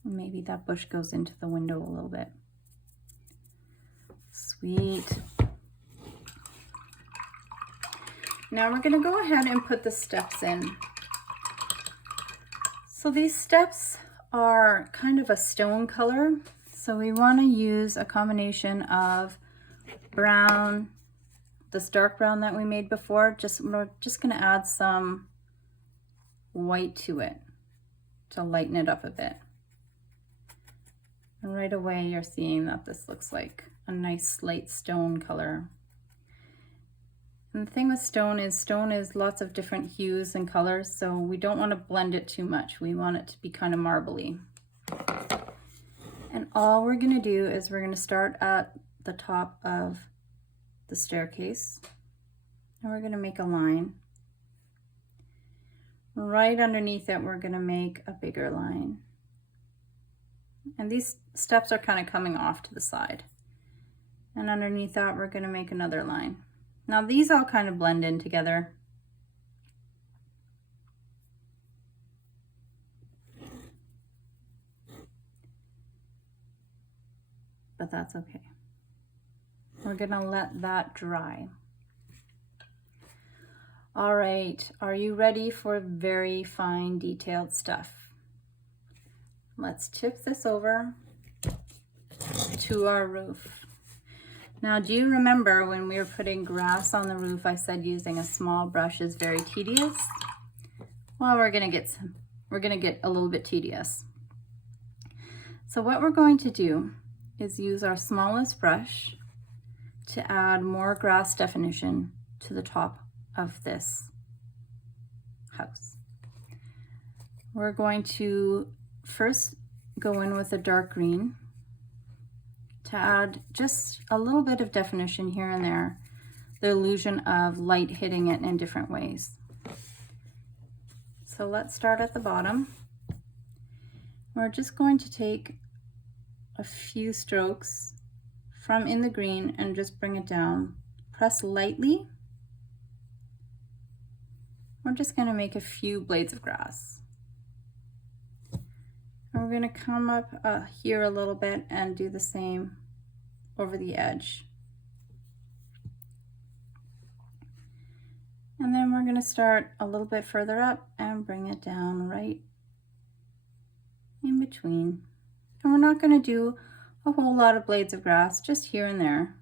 Maybe that bush goes into the window a little bit. Sweet. Now we're going to go ahead and put the steps in. So these steps are kind of a stone color. So we want to use a combination of brown, this dark brown that we made before. We're just going to add some white to it to lighten it up a bit. And right away you're seeing that this looks like a nice slate stone color. And the thing with stone is lots of different hues and colors, so we don't want to blend it too much. We want it to be kind of marbly. And all we're going to do is we're going to start at the top of the staircase, and we're going to make a line. Right underneath it, we're going to make a bigger line. And these steps are kind of coming off to the side. And underneath that, we're going to make another line. Now these all kind of blend in together. But that's okay. We're going to let that dry. All right, are you ready for very fine detailed stuff? Let's tip this over to our roof. Now, do you remember when we were putting grass on the roof, I said using a small brush is very tedious? Well, we're gonna get a little bit tedious. So what we're going to do is use our smallest brush to add more grass definition to the top of this house. We're going to first go in with a dark green to add just a little bit of definition here and there, the illusion of light hitting it in different ways. So let's start at the bottom. We're just going to take a few strokes from in the green and just bring it down. Press lightly. We're just going to make a few blades of grass. And we're going to come up here a little bit and do the same over the edge. And then we're going to start a little bit further up and bring it down right in between. And we're not going to do a whole lot of blades of grass, just here and there.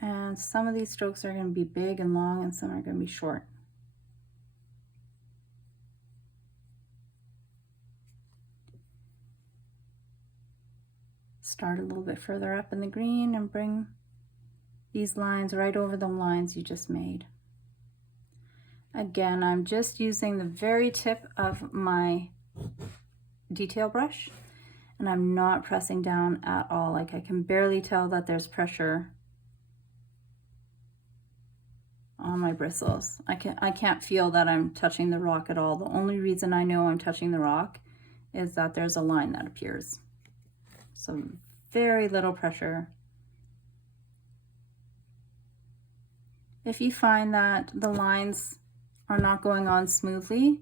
And some of these strokes are going to be big and long, and some are going to be short. Start a little bit further up in the green and bring these lines right over the lines you just made. Again, I'm just using the very tip of my detail brush, and I'm not pressing down at all. Like, I can barely tell that there's pressure on my bristles. I can't feel that I'm touching the rock at all. The only reason I know I'm touching the rock is that there's a line that appears. So very little pressure. If you find that the lines are not going on smoothly,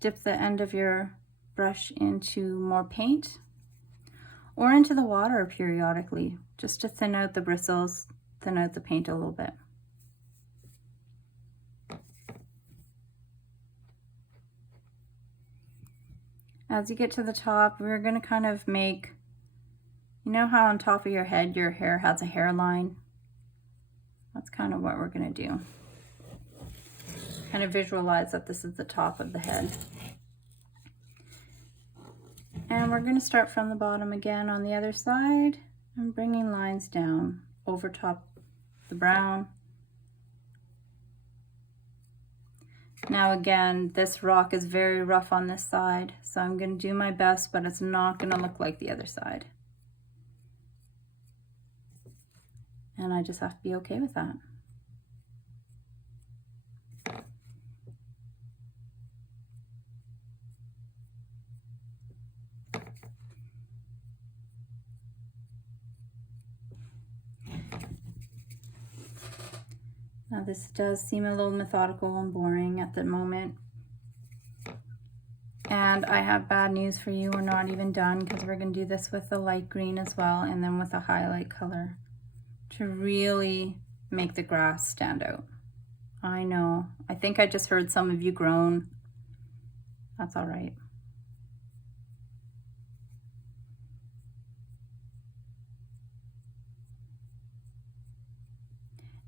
dip the end of your brush into more paint or into the water periodically, just to thin out the bristles, thin out the paint a little bit. As you get to the top, we're going to kind of make, you know how on top of your head your hair has a hairline? That's kind of what we're going to do. Kind of visualize that this is the top of the head. And we're going to start from the bottom again on the other side and bringing lines down over top the brown. Now again, this rock is very rough on this side, so I'm going to do my best, but it's not going to look like the other side. And I just have to be okay with that. Now this does seem a little methodical and boring at the moment. And I have bad news for you, we're not even done, because we're going to do this with the light green as well, and then with a highlight color to really make the grass stand out. I know, I think I just heard some of you groan. That's all right.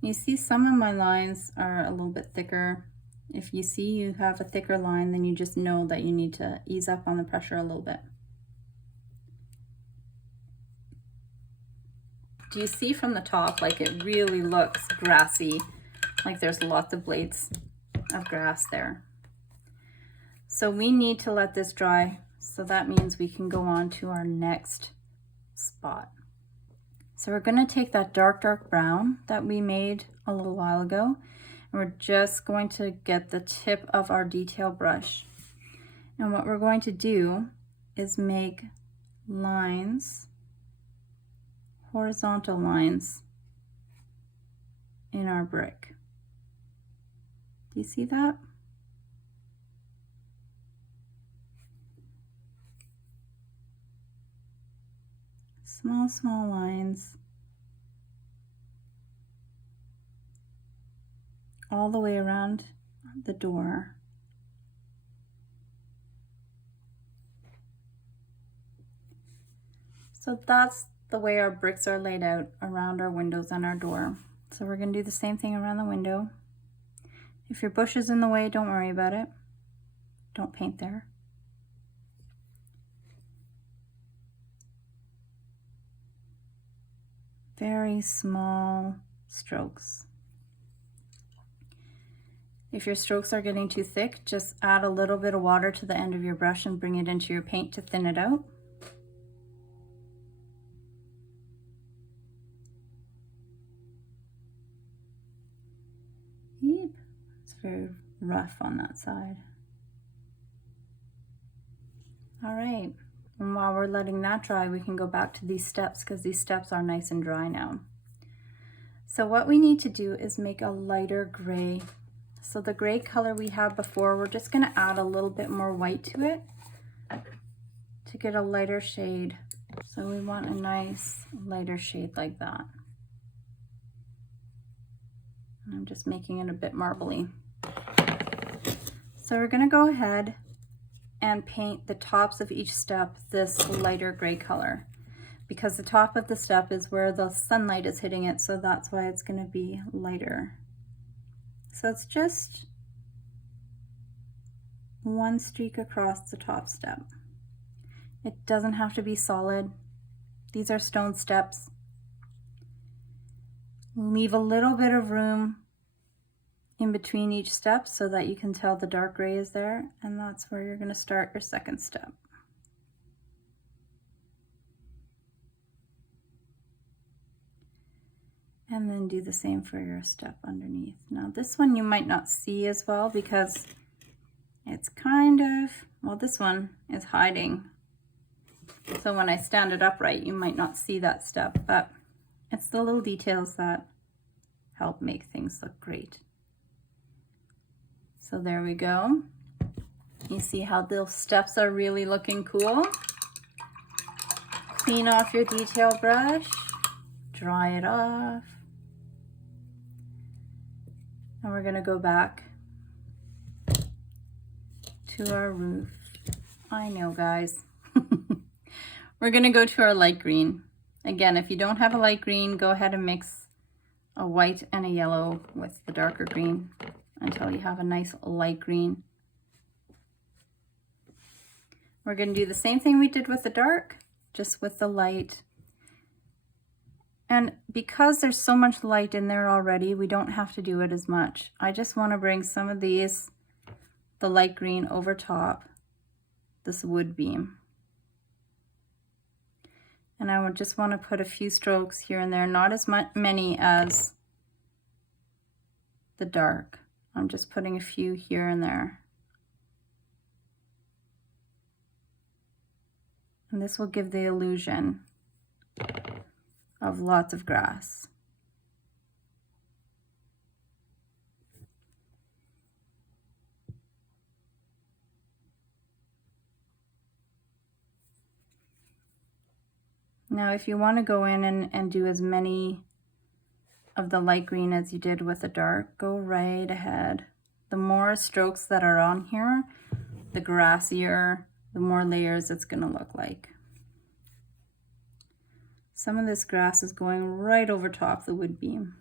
You see some of my lines are a little bit thicker. If you see you have a thicker line, then you just know that you need to ease up on the pressure a little bit. Do you see from the top, like it really looks grassy, like there's lots of blades of grass there. So we need to let this dry. So that means we can go on to our next spot. So we're going to take that dark brown that we made a little while ago, and we're just going to get the tip of our detail brush. And what we're going to do is make lines, horizontal lines in our brick. Do you see that? Small lines all the way around the door. So that's the way our bricks are laid out around our windows and our door. So we're going to do the same thing around the window. If your bush is in the way, don't worry about it. Don't paint there. Very small strokes. If your strokes are getting too thick, just add a little bit of water to the end of your brush and bring it into your paint to thin it out. Yep, it's very rough on that side. All right. And while we're letting that dry, we can go back to these steps because these steps are nice and dry now. So what we need to do is make a lighter gray. So the gray color we had before, we're just going to add a little bit more white to it to get a lighter shade. So we want a nice lighter shade like that. And I'm just making it a bit marbly. So we're going to go ahead and paint the tops of each step this lighter gray color, because the top of the step is where the sunlight is hitting it, so that's why it's going to be lighter. So it's just one streak across the top step. It doesn't have to be solid. These are stone steps. Leave a little bit of room in between each step so that you can tell the dark gray is there, and that's where you're going to start your second step. And then do the same for your step underneath. Now this one you might not see as well because it's kind of, well, this one is hiding. So when I stand it upright, you might not see that step, but it's the little details that help make things look great. So there we go. You see how those steps are really looking cool. Clean off your detail brush, dry it off. And we're gonna go back to our roof. I know, guys. We're gonna go to our light green. Again, if you don't have a light green, go ahead and mix a white and a yellow with the darker green until you have a nice light green. We're going to do the same thing we did with the dark, just with the light. And because there's so much light in there already, we don't have to do it as much. I just want to bring some of these, the light green, over top this wood beam. And I would just want to put a few strokes here and there, not as many as the dark. I'm just putting a few here and there. And this will give the illusion of lots of grass. Now, if you want to go in and do as many of the light green as you did with the dark, go right ahead. The more strokes that are on here, the grassier, the more layers it's going to look like. Some of this grass is going right over top the wood beam.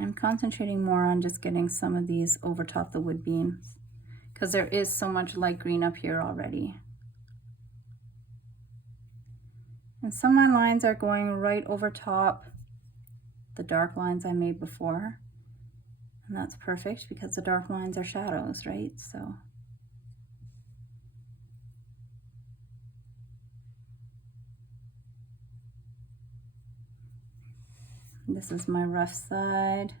I'm concentrating more on just getting some of these over top the wood beams because there is so much light green up here already. And some of my lines are going right over top the dark lines I made before. And that's perfect because the dark lines are shadows, right? So this is my rough side.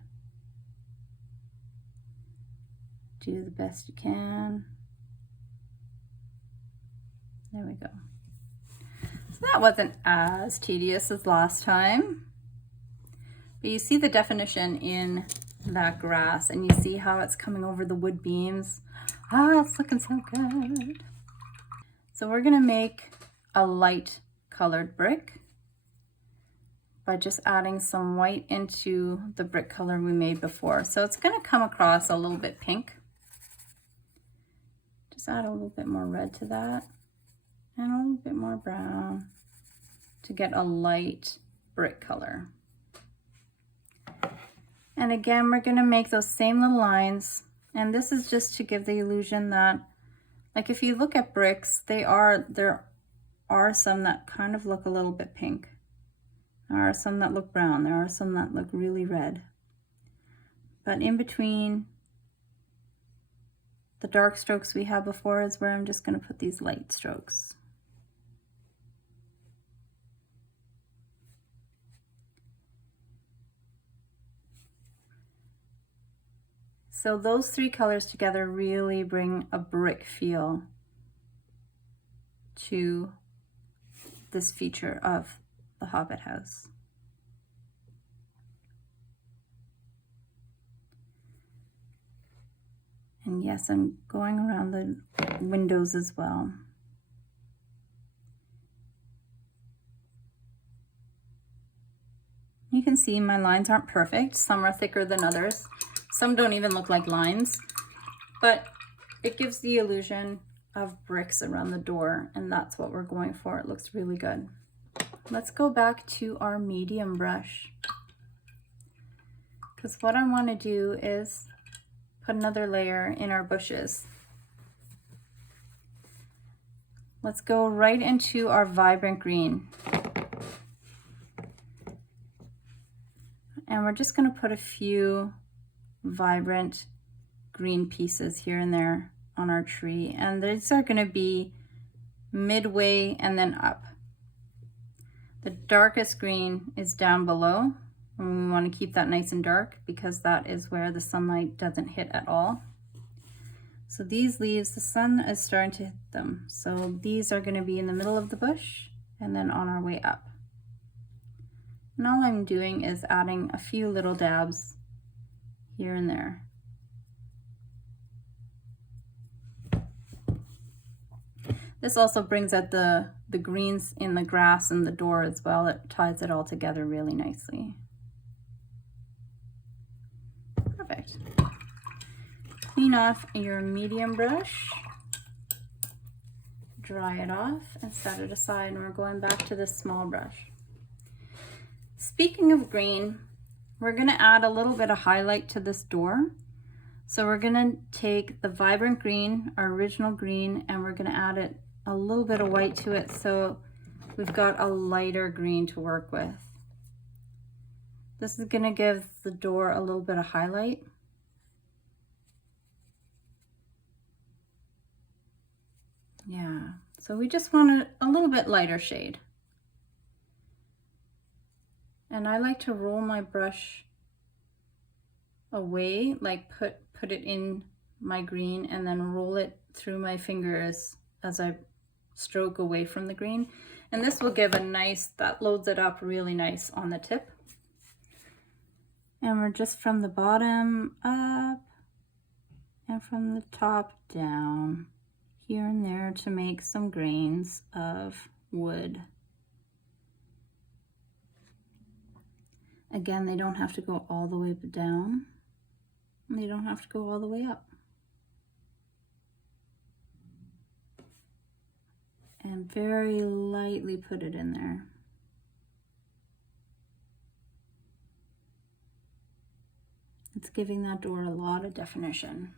Do the best you can. There we go. So that wasn't as tedious as last time. But you see the definition in that grass and you see how it's coming over the wood beams. Ah, it's looking so good. So we're gonna make a light colored brick by just adding some white into the brick color we made before. So it's gonna come across a little bit pink. Just add a little bit more red to that and a little bit more brown to get a light brick color. And again, we're gonna make those same little lines. And this is just to give the illusion that, like if you look at bricks, there are some that kind of look a little bit pink. There are some that look brown. There are some that look really red. But in between the dark strokes we had before is where I'm just gonna put these light strokes. So those three colors together really bring a brick feel to this feature of the Hobbit house. And yes, I'm going around the windows as well. You can see my lines aren't perfect. Some are thicker than others. Some don't even look like lines, but it gives the illusion of bricks around the door, and that's what we're going for. It looks really good. Let's go back to our medium brush, because what I want to do is put another layer in our bushes. Let's go right into our vibrant green. And we're just going to put a few vibrant green pieces here and there on our tree. And these are going to be midway and then up. The darkest green is down below, and we want to keep that nice and dark because that is where the sunlight doesn't hit at all. So these leaves, the sun is starting to hit them. So these are going to be in the middle of the bush and then on our way up. And all I'm doing is adding a few little dabs here and there. This also brings out the greens in the grass and the door as well. It ties it all together really nicely. Perfect. Clean off your medium brush, dry it off and set it aside, and we're going back to this small brush. Speaking of green, we're going to add a little bit of highlight to this door. So we're going to take the vibrant green, our original green, and we're going to add it a little bit of white to it, so we've got a lighter green to work with. This is going to give the door a little bit of highlight. Yeah, so we just want a little bit lighter shade. And I like to roll my brush away, like put it in my green and then roll it through my fingers as I stroke away from the green. And this will give a nice, that loads it up really nice on the tip. And we're just from the bottom up and from the top down here and there to make some grains of wood. Again, they don't have to go all the way down, and they don't have to go all the way up. And very lightly put it in there. It's giving that door a lot of definition.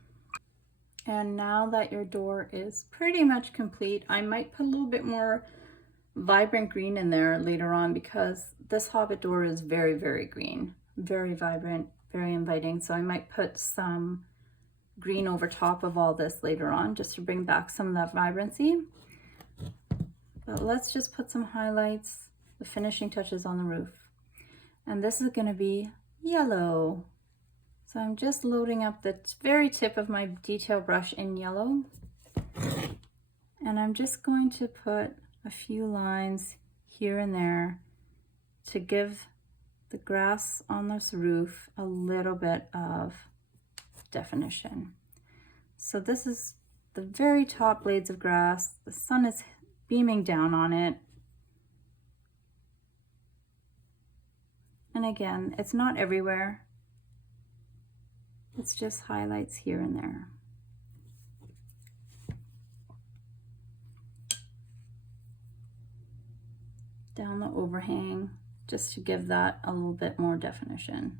And now that your door is pretty much complete, I might put a little bit more vibrant green in there later on, because this Hobbit door is very, very green, very vibrant, very inviting. So I might put some green over top of all this later on, just to bring back some of that vibrancy. But let's just put some highlights, the finishing touches on the roof. And this is going to be yellow. So I'm just loading up the very tip of my detail brush in yellow. And I'm just going to put a few lines here and there to give the grass on this roof a little bit of definition. So this is the very top blades of grass. The sun is beaming down on it. And again, it's not everywhere. It's just highlights here and there. Down the overhang, just to give that a little bit more definition.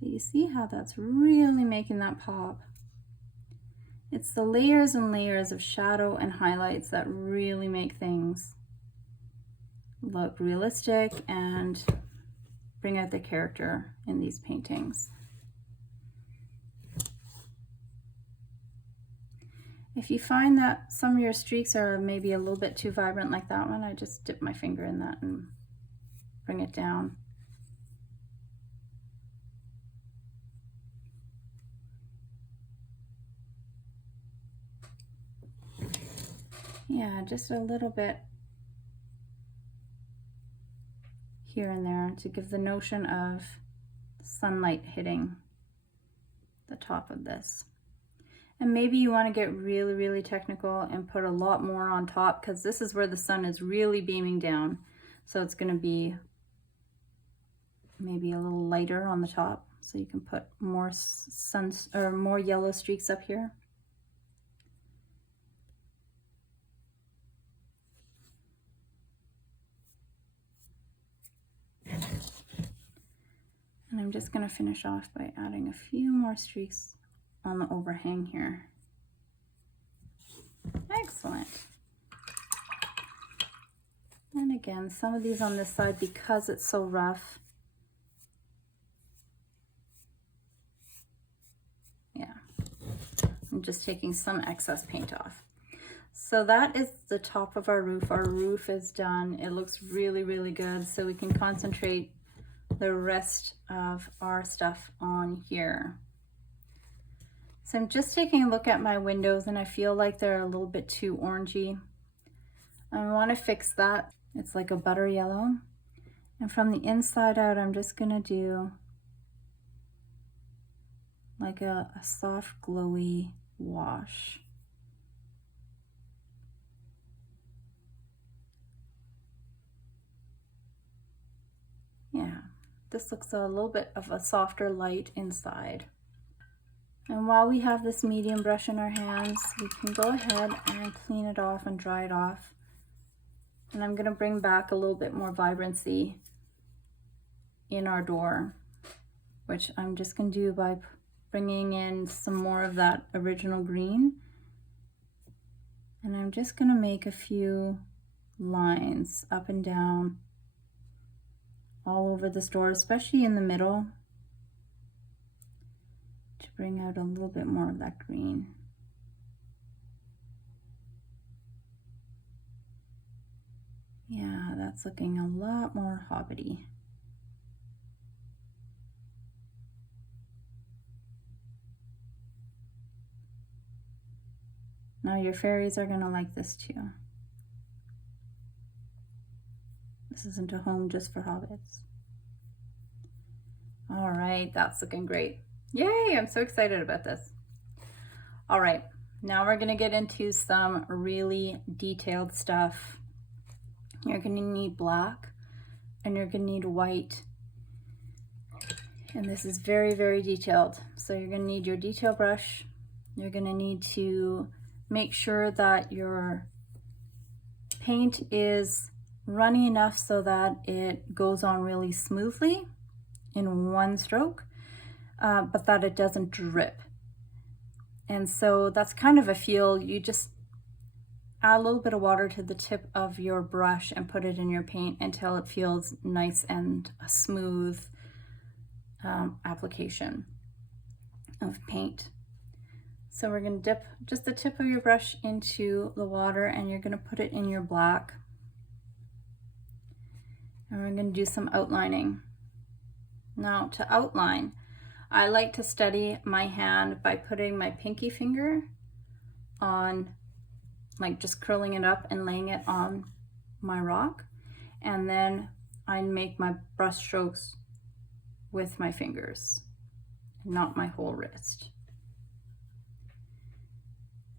But you see how that's really making that pop. It's the layers and layers of shadow and highlights that really make things look realistic and bring out the character in these paintings. If you find that some of your streaks are maybe a little bit too vibrant like that one, I just dip my finger in that and bring it down. Yeah, just a little bit here and there to give the notion of sunlight hitting the top of this. And maybe you want to get really, really technical and put a lot more on top, because this is where the sun is really beaming down. So it's going to be maybe a little lighter on the top. So you can put more more yellow streaks up here. And I'm just going to finish off by adding a few more streaks on the overhang here. Excellent. And again, some of these on this side, because it's so rough. Yeah, I'm just taking some excess paint off. So that is the top of our roof. Our roof is done. It looks really, really good. So we can concentrate the rest of our stuff on here. So I'm just taking a look at my windows, and I feel like they're a little bit too orangey. I want to fix that. It's like a butter yellow. And from the inside out, I'm just going to do like a soft glowy wash. Yeah, this looks a little bit of a softer light inside. And while we have this medium brush in our hands, we can go ahead and clean it off and dry it off. And I'm going to bring back a little bit more vibrancy in our door, which I'm just going to do by bringing in some more of that original green. And I'm just going to make a few lines up and down all over this door, especially in the middle, to bring out a little bit more of that green. Yeah, that's looking a lot more Hobbity. Now your fairies are going to like this too. This isn't a home just for hobbits. All right, that's looking great. Yay, I'm so excited about this. All right, now we're gonna get into some really detailed stuff. You're gonna need black and you're gonna need white. And this is very, very detailed. So you're gonna need your detail brush. You're gonna need to make sure that your paint is runny enough so that it goes on really smoothly in one stroke, but that it doesn't drip. And so that's kind of a feel. You just add a little bit of water to the tip of your brush and put it in your paint until it feels nice and a smooth application of paint. So we're going to dip just the tip of your brush into the water and you're going to put it in your black. And we're going to do some outlining. Now to outline, I like to steady my hand by putting my pinky finger on, like just curling it up and laying it on my rock. And then I make my brush strokes with my fingers, not my whole wrist.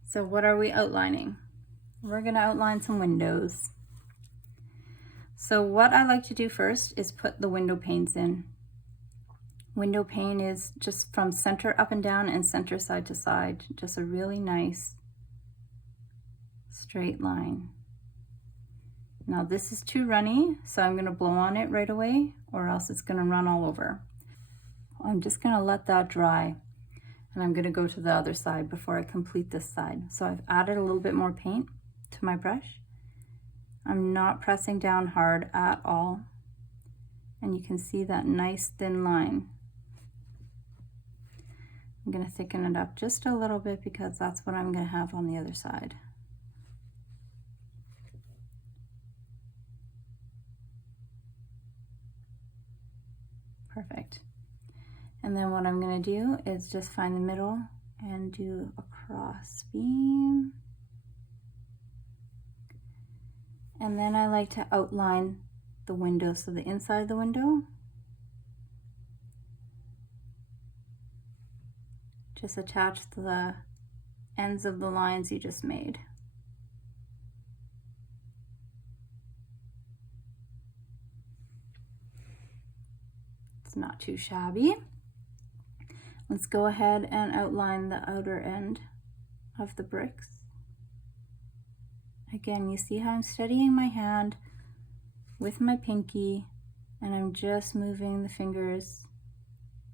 So what are we outlining? We're gonna outline some windows. So what I like to do first is put the window panes in. Window pane is just from center up and down and center side to side, just a really nice straight line. Now this is too runny, so I'm gonna blow on it right away or else it's gonna run all over. I'm just gonna let that dry and I'm gonna go to the other side before I complete this side. So I've added a little bit more paint to my brush. I'm not pressing down hard at all. And you can see that nice thin line. I'm gonna thicken it up just a little bit because that's what I'm gonna have on the other side. Perfect. And then what I'm gonna do is just find the middle and do a cross beam. And then I like to outline the window, so the inside of the window. Just attach the ends of the lines you just made. It's not too shabby. Let's go ahead and outline the outer end of the bricks. Again, you see how I'm steadying my hand with my pinky and I'm just moving the fingers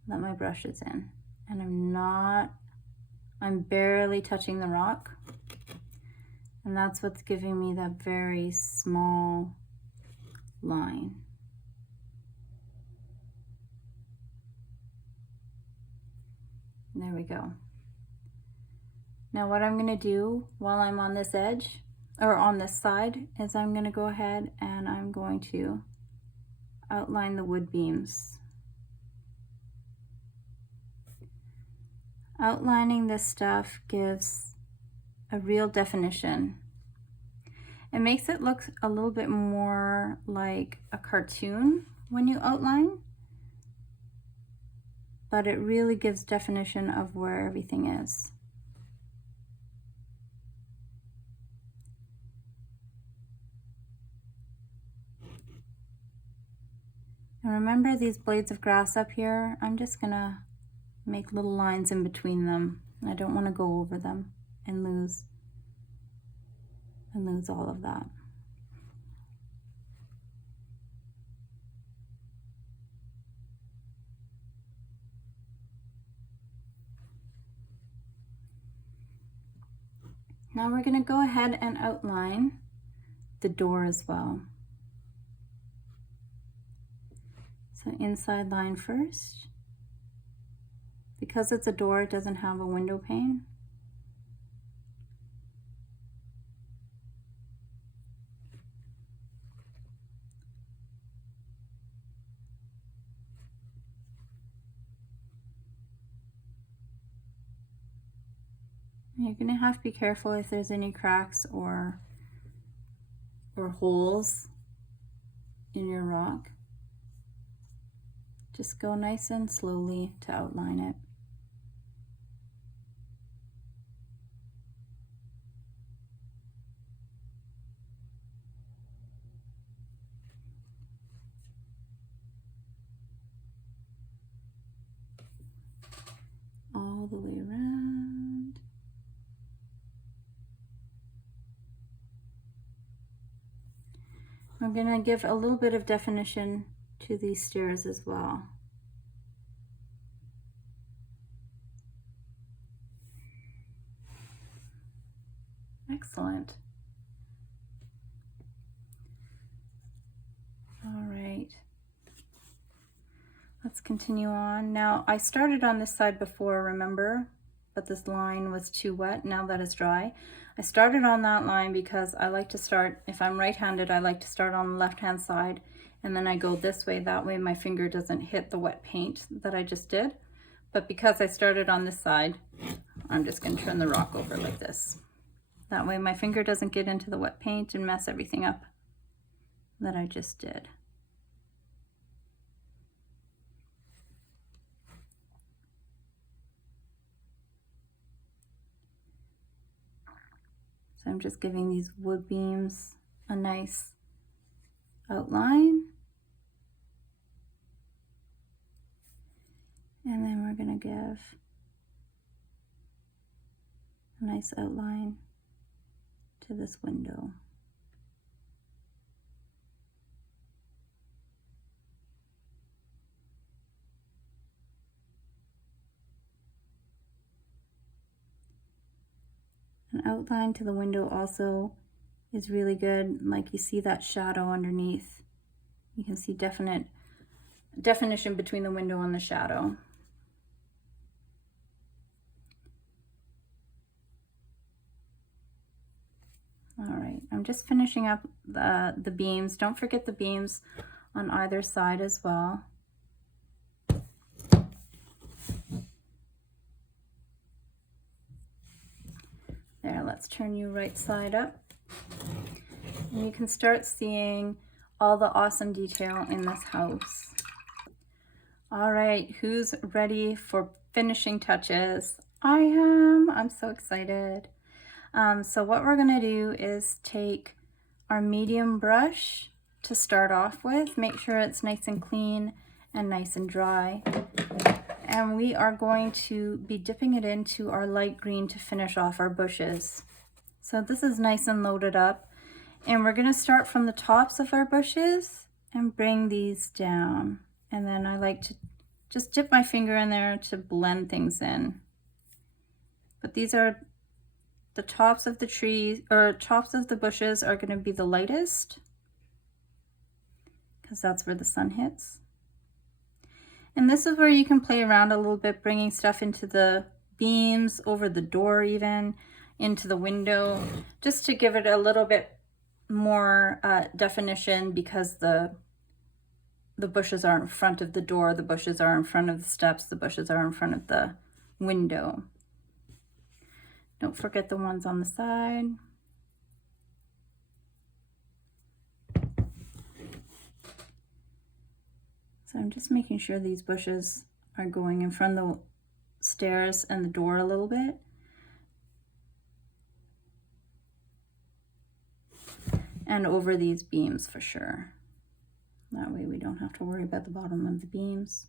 that my brush is in. And I'm barely touching the rock. And that's what's giving me that very small line. There we go. Now what I'm gonna do while I'm on this edge, or on this side, is I'm gonna go ahead and I'm going to outline the wood beams. Outlining this stuff gives a real definition. It makes it look a little bit more like a cartoon when you outline, but it really gives definition of where everything is. And remember these blades of grass up here, I'm just gonna make little lines in between them. I don't want to go over them and lose all of that. Now we're going to go ahead and outline the door as well. So inside line first. Because it's a door, it doesn't have a window pane. You're going to have to be careful if there's any cracks or holes in your rock. Just go nice and slowly to outline it. I'm gonna give a little bit of definition to these stairs as well. Excellent. All right. Let's continue on. Now, I started on this side before, remember? But this line was too wet. Now that it's dry, I started on that line because I like to start, if I'm right-handed, I like to start on the left-hand side, and then I go this way. That way my finger doesn't hit the wet paint that I just did. But because I started on this side, I'm just going to turn the rock over like this. That way my finger doesn't get into the wet paint and mess everything up that I just did. So I'm just giving these wood beams a nice outline. And then we're going to give a nice outline to this window. An outline to the window also is really good. Like, you see that shadow underneath. You can see definition between the window and the shadow. All right, I'm just finishing up the beams. Don't forget the beams on either side as well. There, let's turn you right side up. And you can start seeing all the awesome detail in this house. All right, who's ready for finishing touches? I am. I'm so excited. So what we're gonna do is take our medium brush to start off with. Make sure it's nice and clean and nice and dry. And we are going to be dipping it into our light green to finish off our bushes. So this is nice and loaded up. And we're gonna start from the tops of our bushes and bring these down. And then I like to just dip my finger in there to blend things in. But these are the tops of the trees, or tops of the bushes are gonna be the lightest, because that's where the sun hits. And this is where you can play around a little bit, bringing stuff into the beams, over the door even, into the window, just to give it a little bit more definition, because the bushes are in front of the door, the bushes are in front of the steps, the bushes are in front of the window. Don't forget the ones on the side. So I'm just making sure these bushes are going in front of the stairs and the door a little bit. And over these beams for sure. That way we don't have to worry about the bottom of the beams.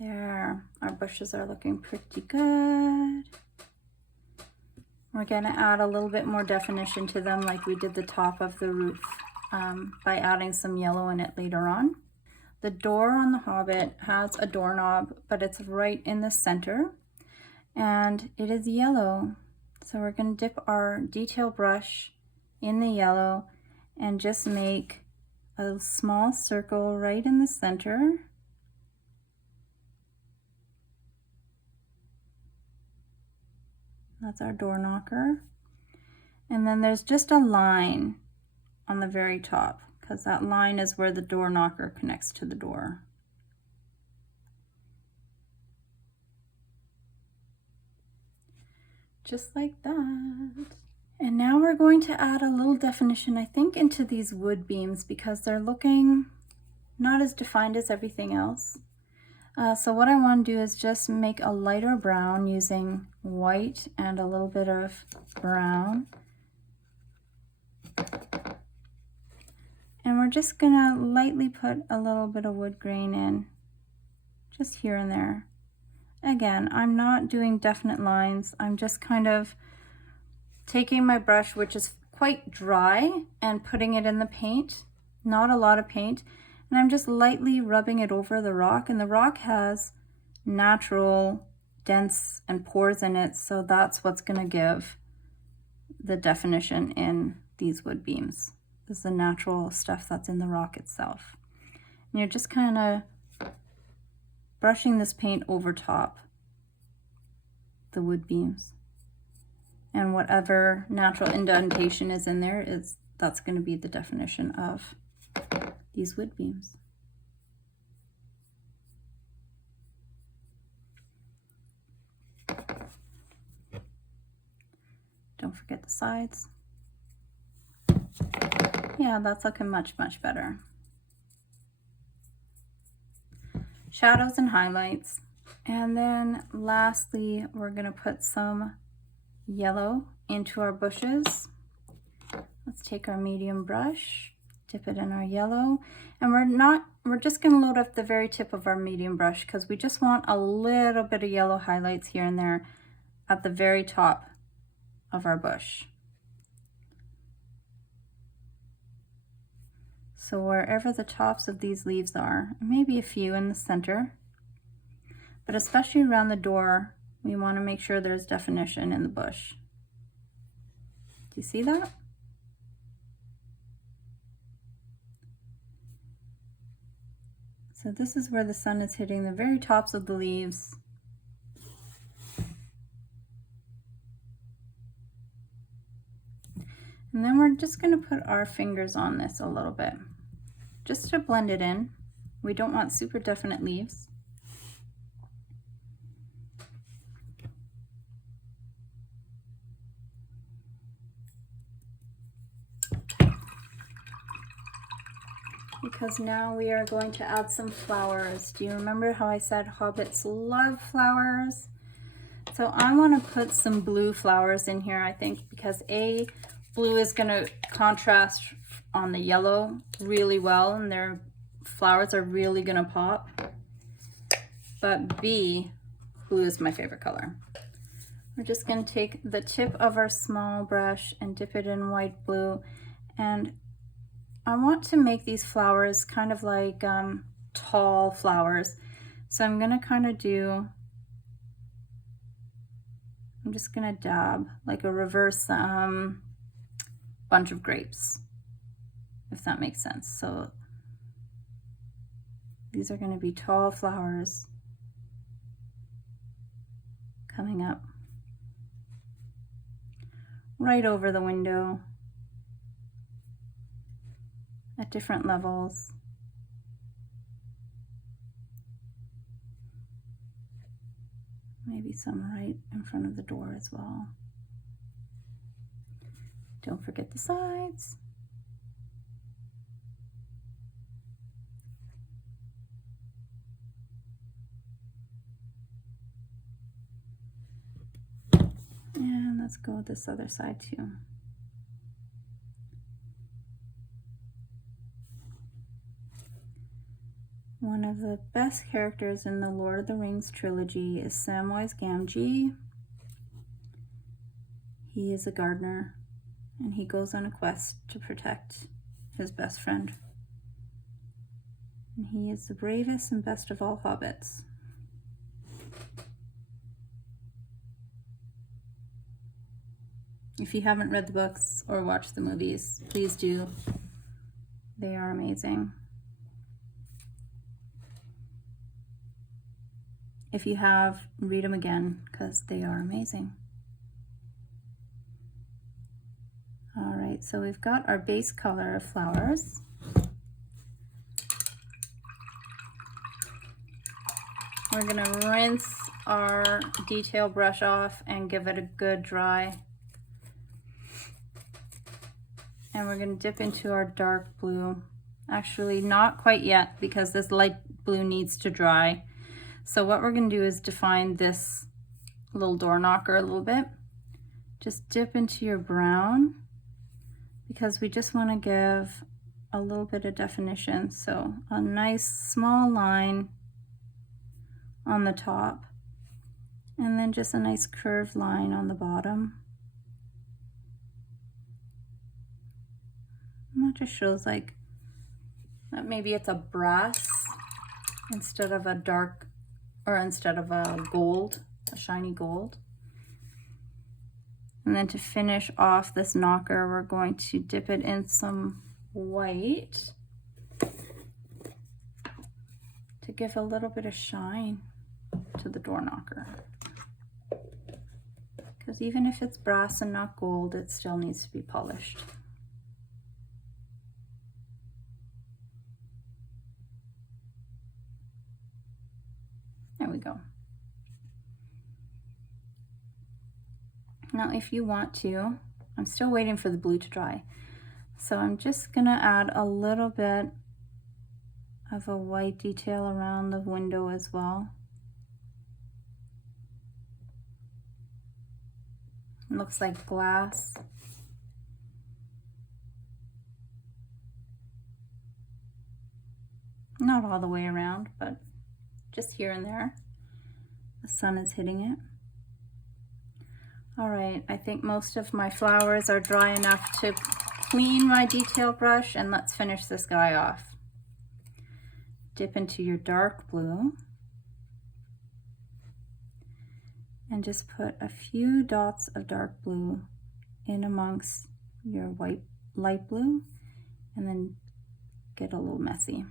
There, our bushes are looking pretty good. We're gonna add a little bit more definition to them like we did the top of the roof by adding some yellow in it later on. The door on the Hobbit has a doorknob, but it's right in the center and it is yellow. So we're gonna dip our detail brush in the yellow and just make a small circle right in the center. That's our door knocker. And then there's just a line on the very top, because that line is where the door knocker connects to the door. Just like that. And now we're going to add a little definition, I think, into these wood beams, because they're looking not as defined as everything else. So what I want to do is just make a lighter brown using white and a little bit of brown. And we're just gonna lightly put a little bit of wood grain in, just here and there. Again, I'm not doing definite lines. I'm just kind of taking my brush, which is quite dry and putting it in the paint, not a lot of paint, and I'm just lightly rubbing it over the rock, and the rock has natural dents and pores in it, so that's what's going to give the definition in these wood beams. This is the natural stuff that's in the rock itself. And you're just kind of brushing this paint over top the wood beams, and whatever natural indentation is in there, that's going to be the definition of these wood beams. Don't forget the sides. Yeah, that's looking much, much better. Shadows and highlights. And then lastly, we're going to put some yellow into our bushes. Let's take our medium brush, dip it in our yellow, and we're just going to load up the very tip of our medium brush because we just want a little bit of yellow highlights here and there at the very top of our bush. So wherever the tops of these leaves are, maybe a few in the center, but especially around the door, we want to make sure there's definition in the bush. Do you see that? So this is where the sun is hitting the very tops of the leaves. And then we're just going to put our fingers on this a little bit, just to blend it in. We don't want super definite leaves. Because now we are going to add some flowers. Do you remember how I said hobbits love flowers? So I want to put some blue flowers in here, I think, because blue is going to contrast on the yellow really well, and their flowers are really going to pop. But B, blue is my favorite color. We're just going to take the tip of our small brush and dip it in white blue, and I want to make these flowers kind of like tall flowers. So I'm going to kind of I'm just going to dab like a reverse bunch of grapes, if that makes sense. So these are going to be tall flowers coming up right over the window at different levels. Maybe some right in front of the door as well. Don't forget the sides. And let's go with this other side too. One of the best characters in the Lord of the Rings trilogy is Samwise Gamgee. He is a gardener, and he goes on a quest to protect his best friend. And he is the bravest and best of all hobbits. If you haven't read the books or watched the movies, please do. They are amazing. If you have, read them again, because they are amazing. All right, so we've got our base color of flowers. We're gonna rinse our detail brush off and give it a good dry. And we're gonna dip into our dark blue. Actually, not quite yet, because this light blue needs to dry. So what we're going to do is define this little door knocker a little bit. Just dip into your brown, because we just want to give a little bit of definition. So a nice small line on the top, and then just a nice curved line on the bottom. That just shows like that maybe it's a brass instead of a dark, or instead of a gold, a shiny gold. And then to finish off this knocker, we're going to dip it in some white to give a little bit of shine to the door knocker. Because even if it's brass and not gold, it still needs to be polished. There we go. Now if you want to, I'm still waiting for the blue to dry, so I'm just gonna add a little bit of a white detail around the window as well. It looks like glass. Not all the way around, but just here and there. The sun is hitting it. All right, I think most of my flowers are dry enough to clean my detail brush, and let's finish this guy off. Dip into your dark blue and just put a few dots of dark blue in amongst your white light blue, and then get a little messy.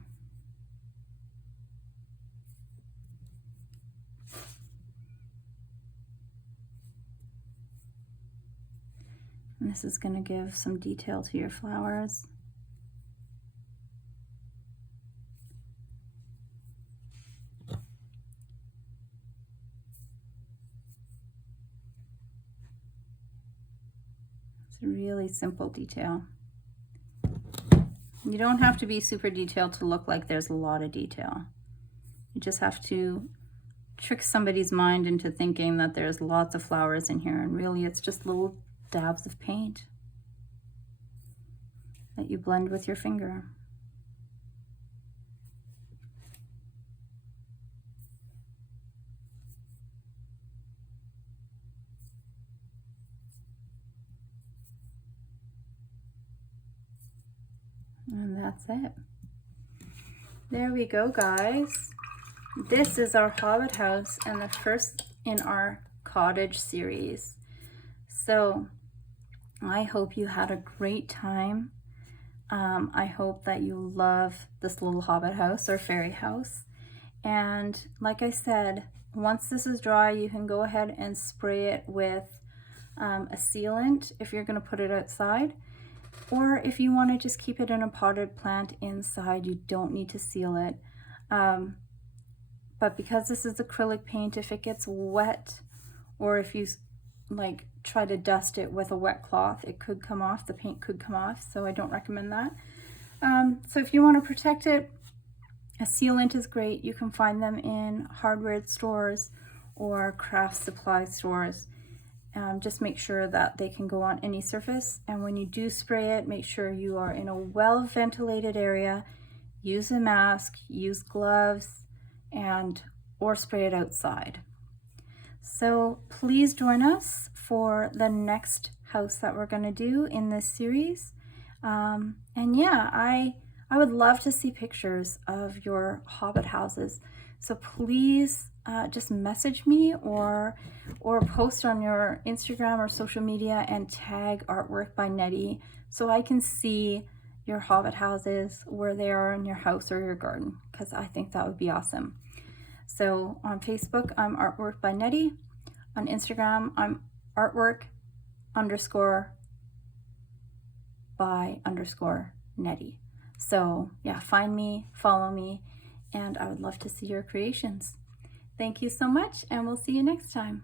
And this is going to give some detail to your flowers. It's a really simple detail. You don't have to be super detailed to look like there's a lot of detail. You just have to trick somebody's mind into thinking that there's lots of flowers in here, and really it's just little dabs of paint that you blend with your finger. And that's it. There we go, guys. This is our Hobbit house and the first in our cottage series. So I hope you had a great time. I hope that you love this little Hobbit house or fairy house. And like I said, once this is dry, you can go ahead and spray it with a sealant if you're going to put it outside. Or if you want to just keep it in a potted plant inside, you don't need to seal it. But because this is acrylic paint, if it gets wet, or if you like try to dust it with a wet cloth, it could come off, the paint could come off, so I don't recommend that. So if you want to protect it, a sealant is great. You can find them in hardware stores or craft supply stores. Just make sure that they can go on any surface, and when you do spray it, make sure you are in a well ventilated area. Use a mask, use gloves, or spray it outside. So please join us for the next house that we're going to do in this series. And yeah, I would love to see pictures of your Hobbit houses. So please just message me or post on your Instagram or social media and tag Artwork by Nettie so I can see your Hobbit houses, where they are in your house or your garden, because I think that would be awesome. So on Facebook, I'm Artwork by Nettie. On Instagram, I'm artwork_by_Nettie. So yeah, find me, follow me, and I would love to see your creations. Thank you so much, and we'll see you next time.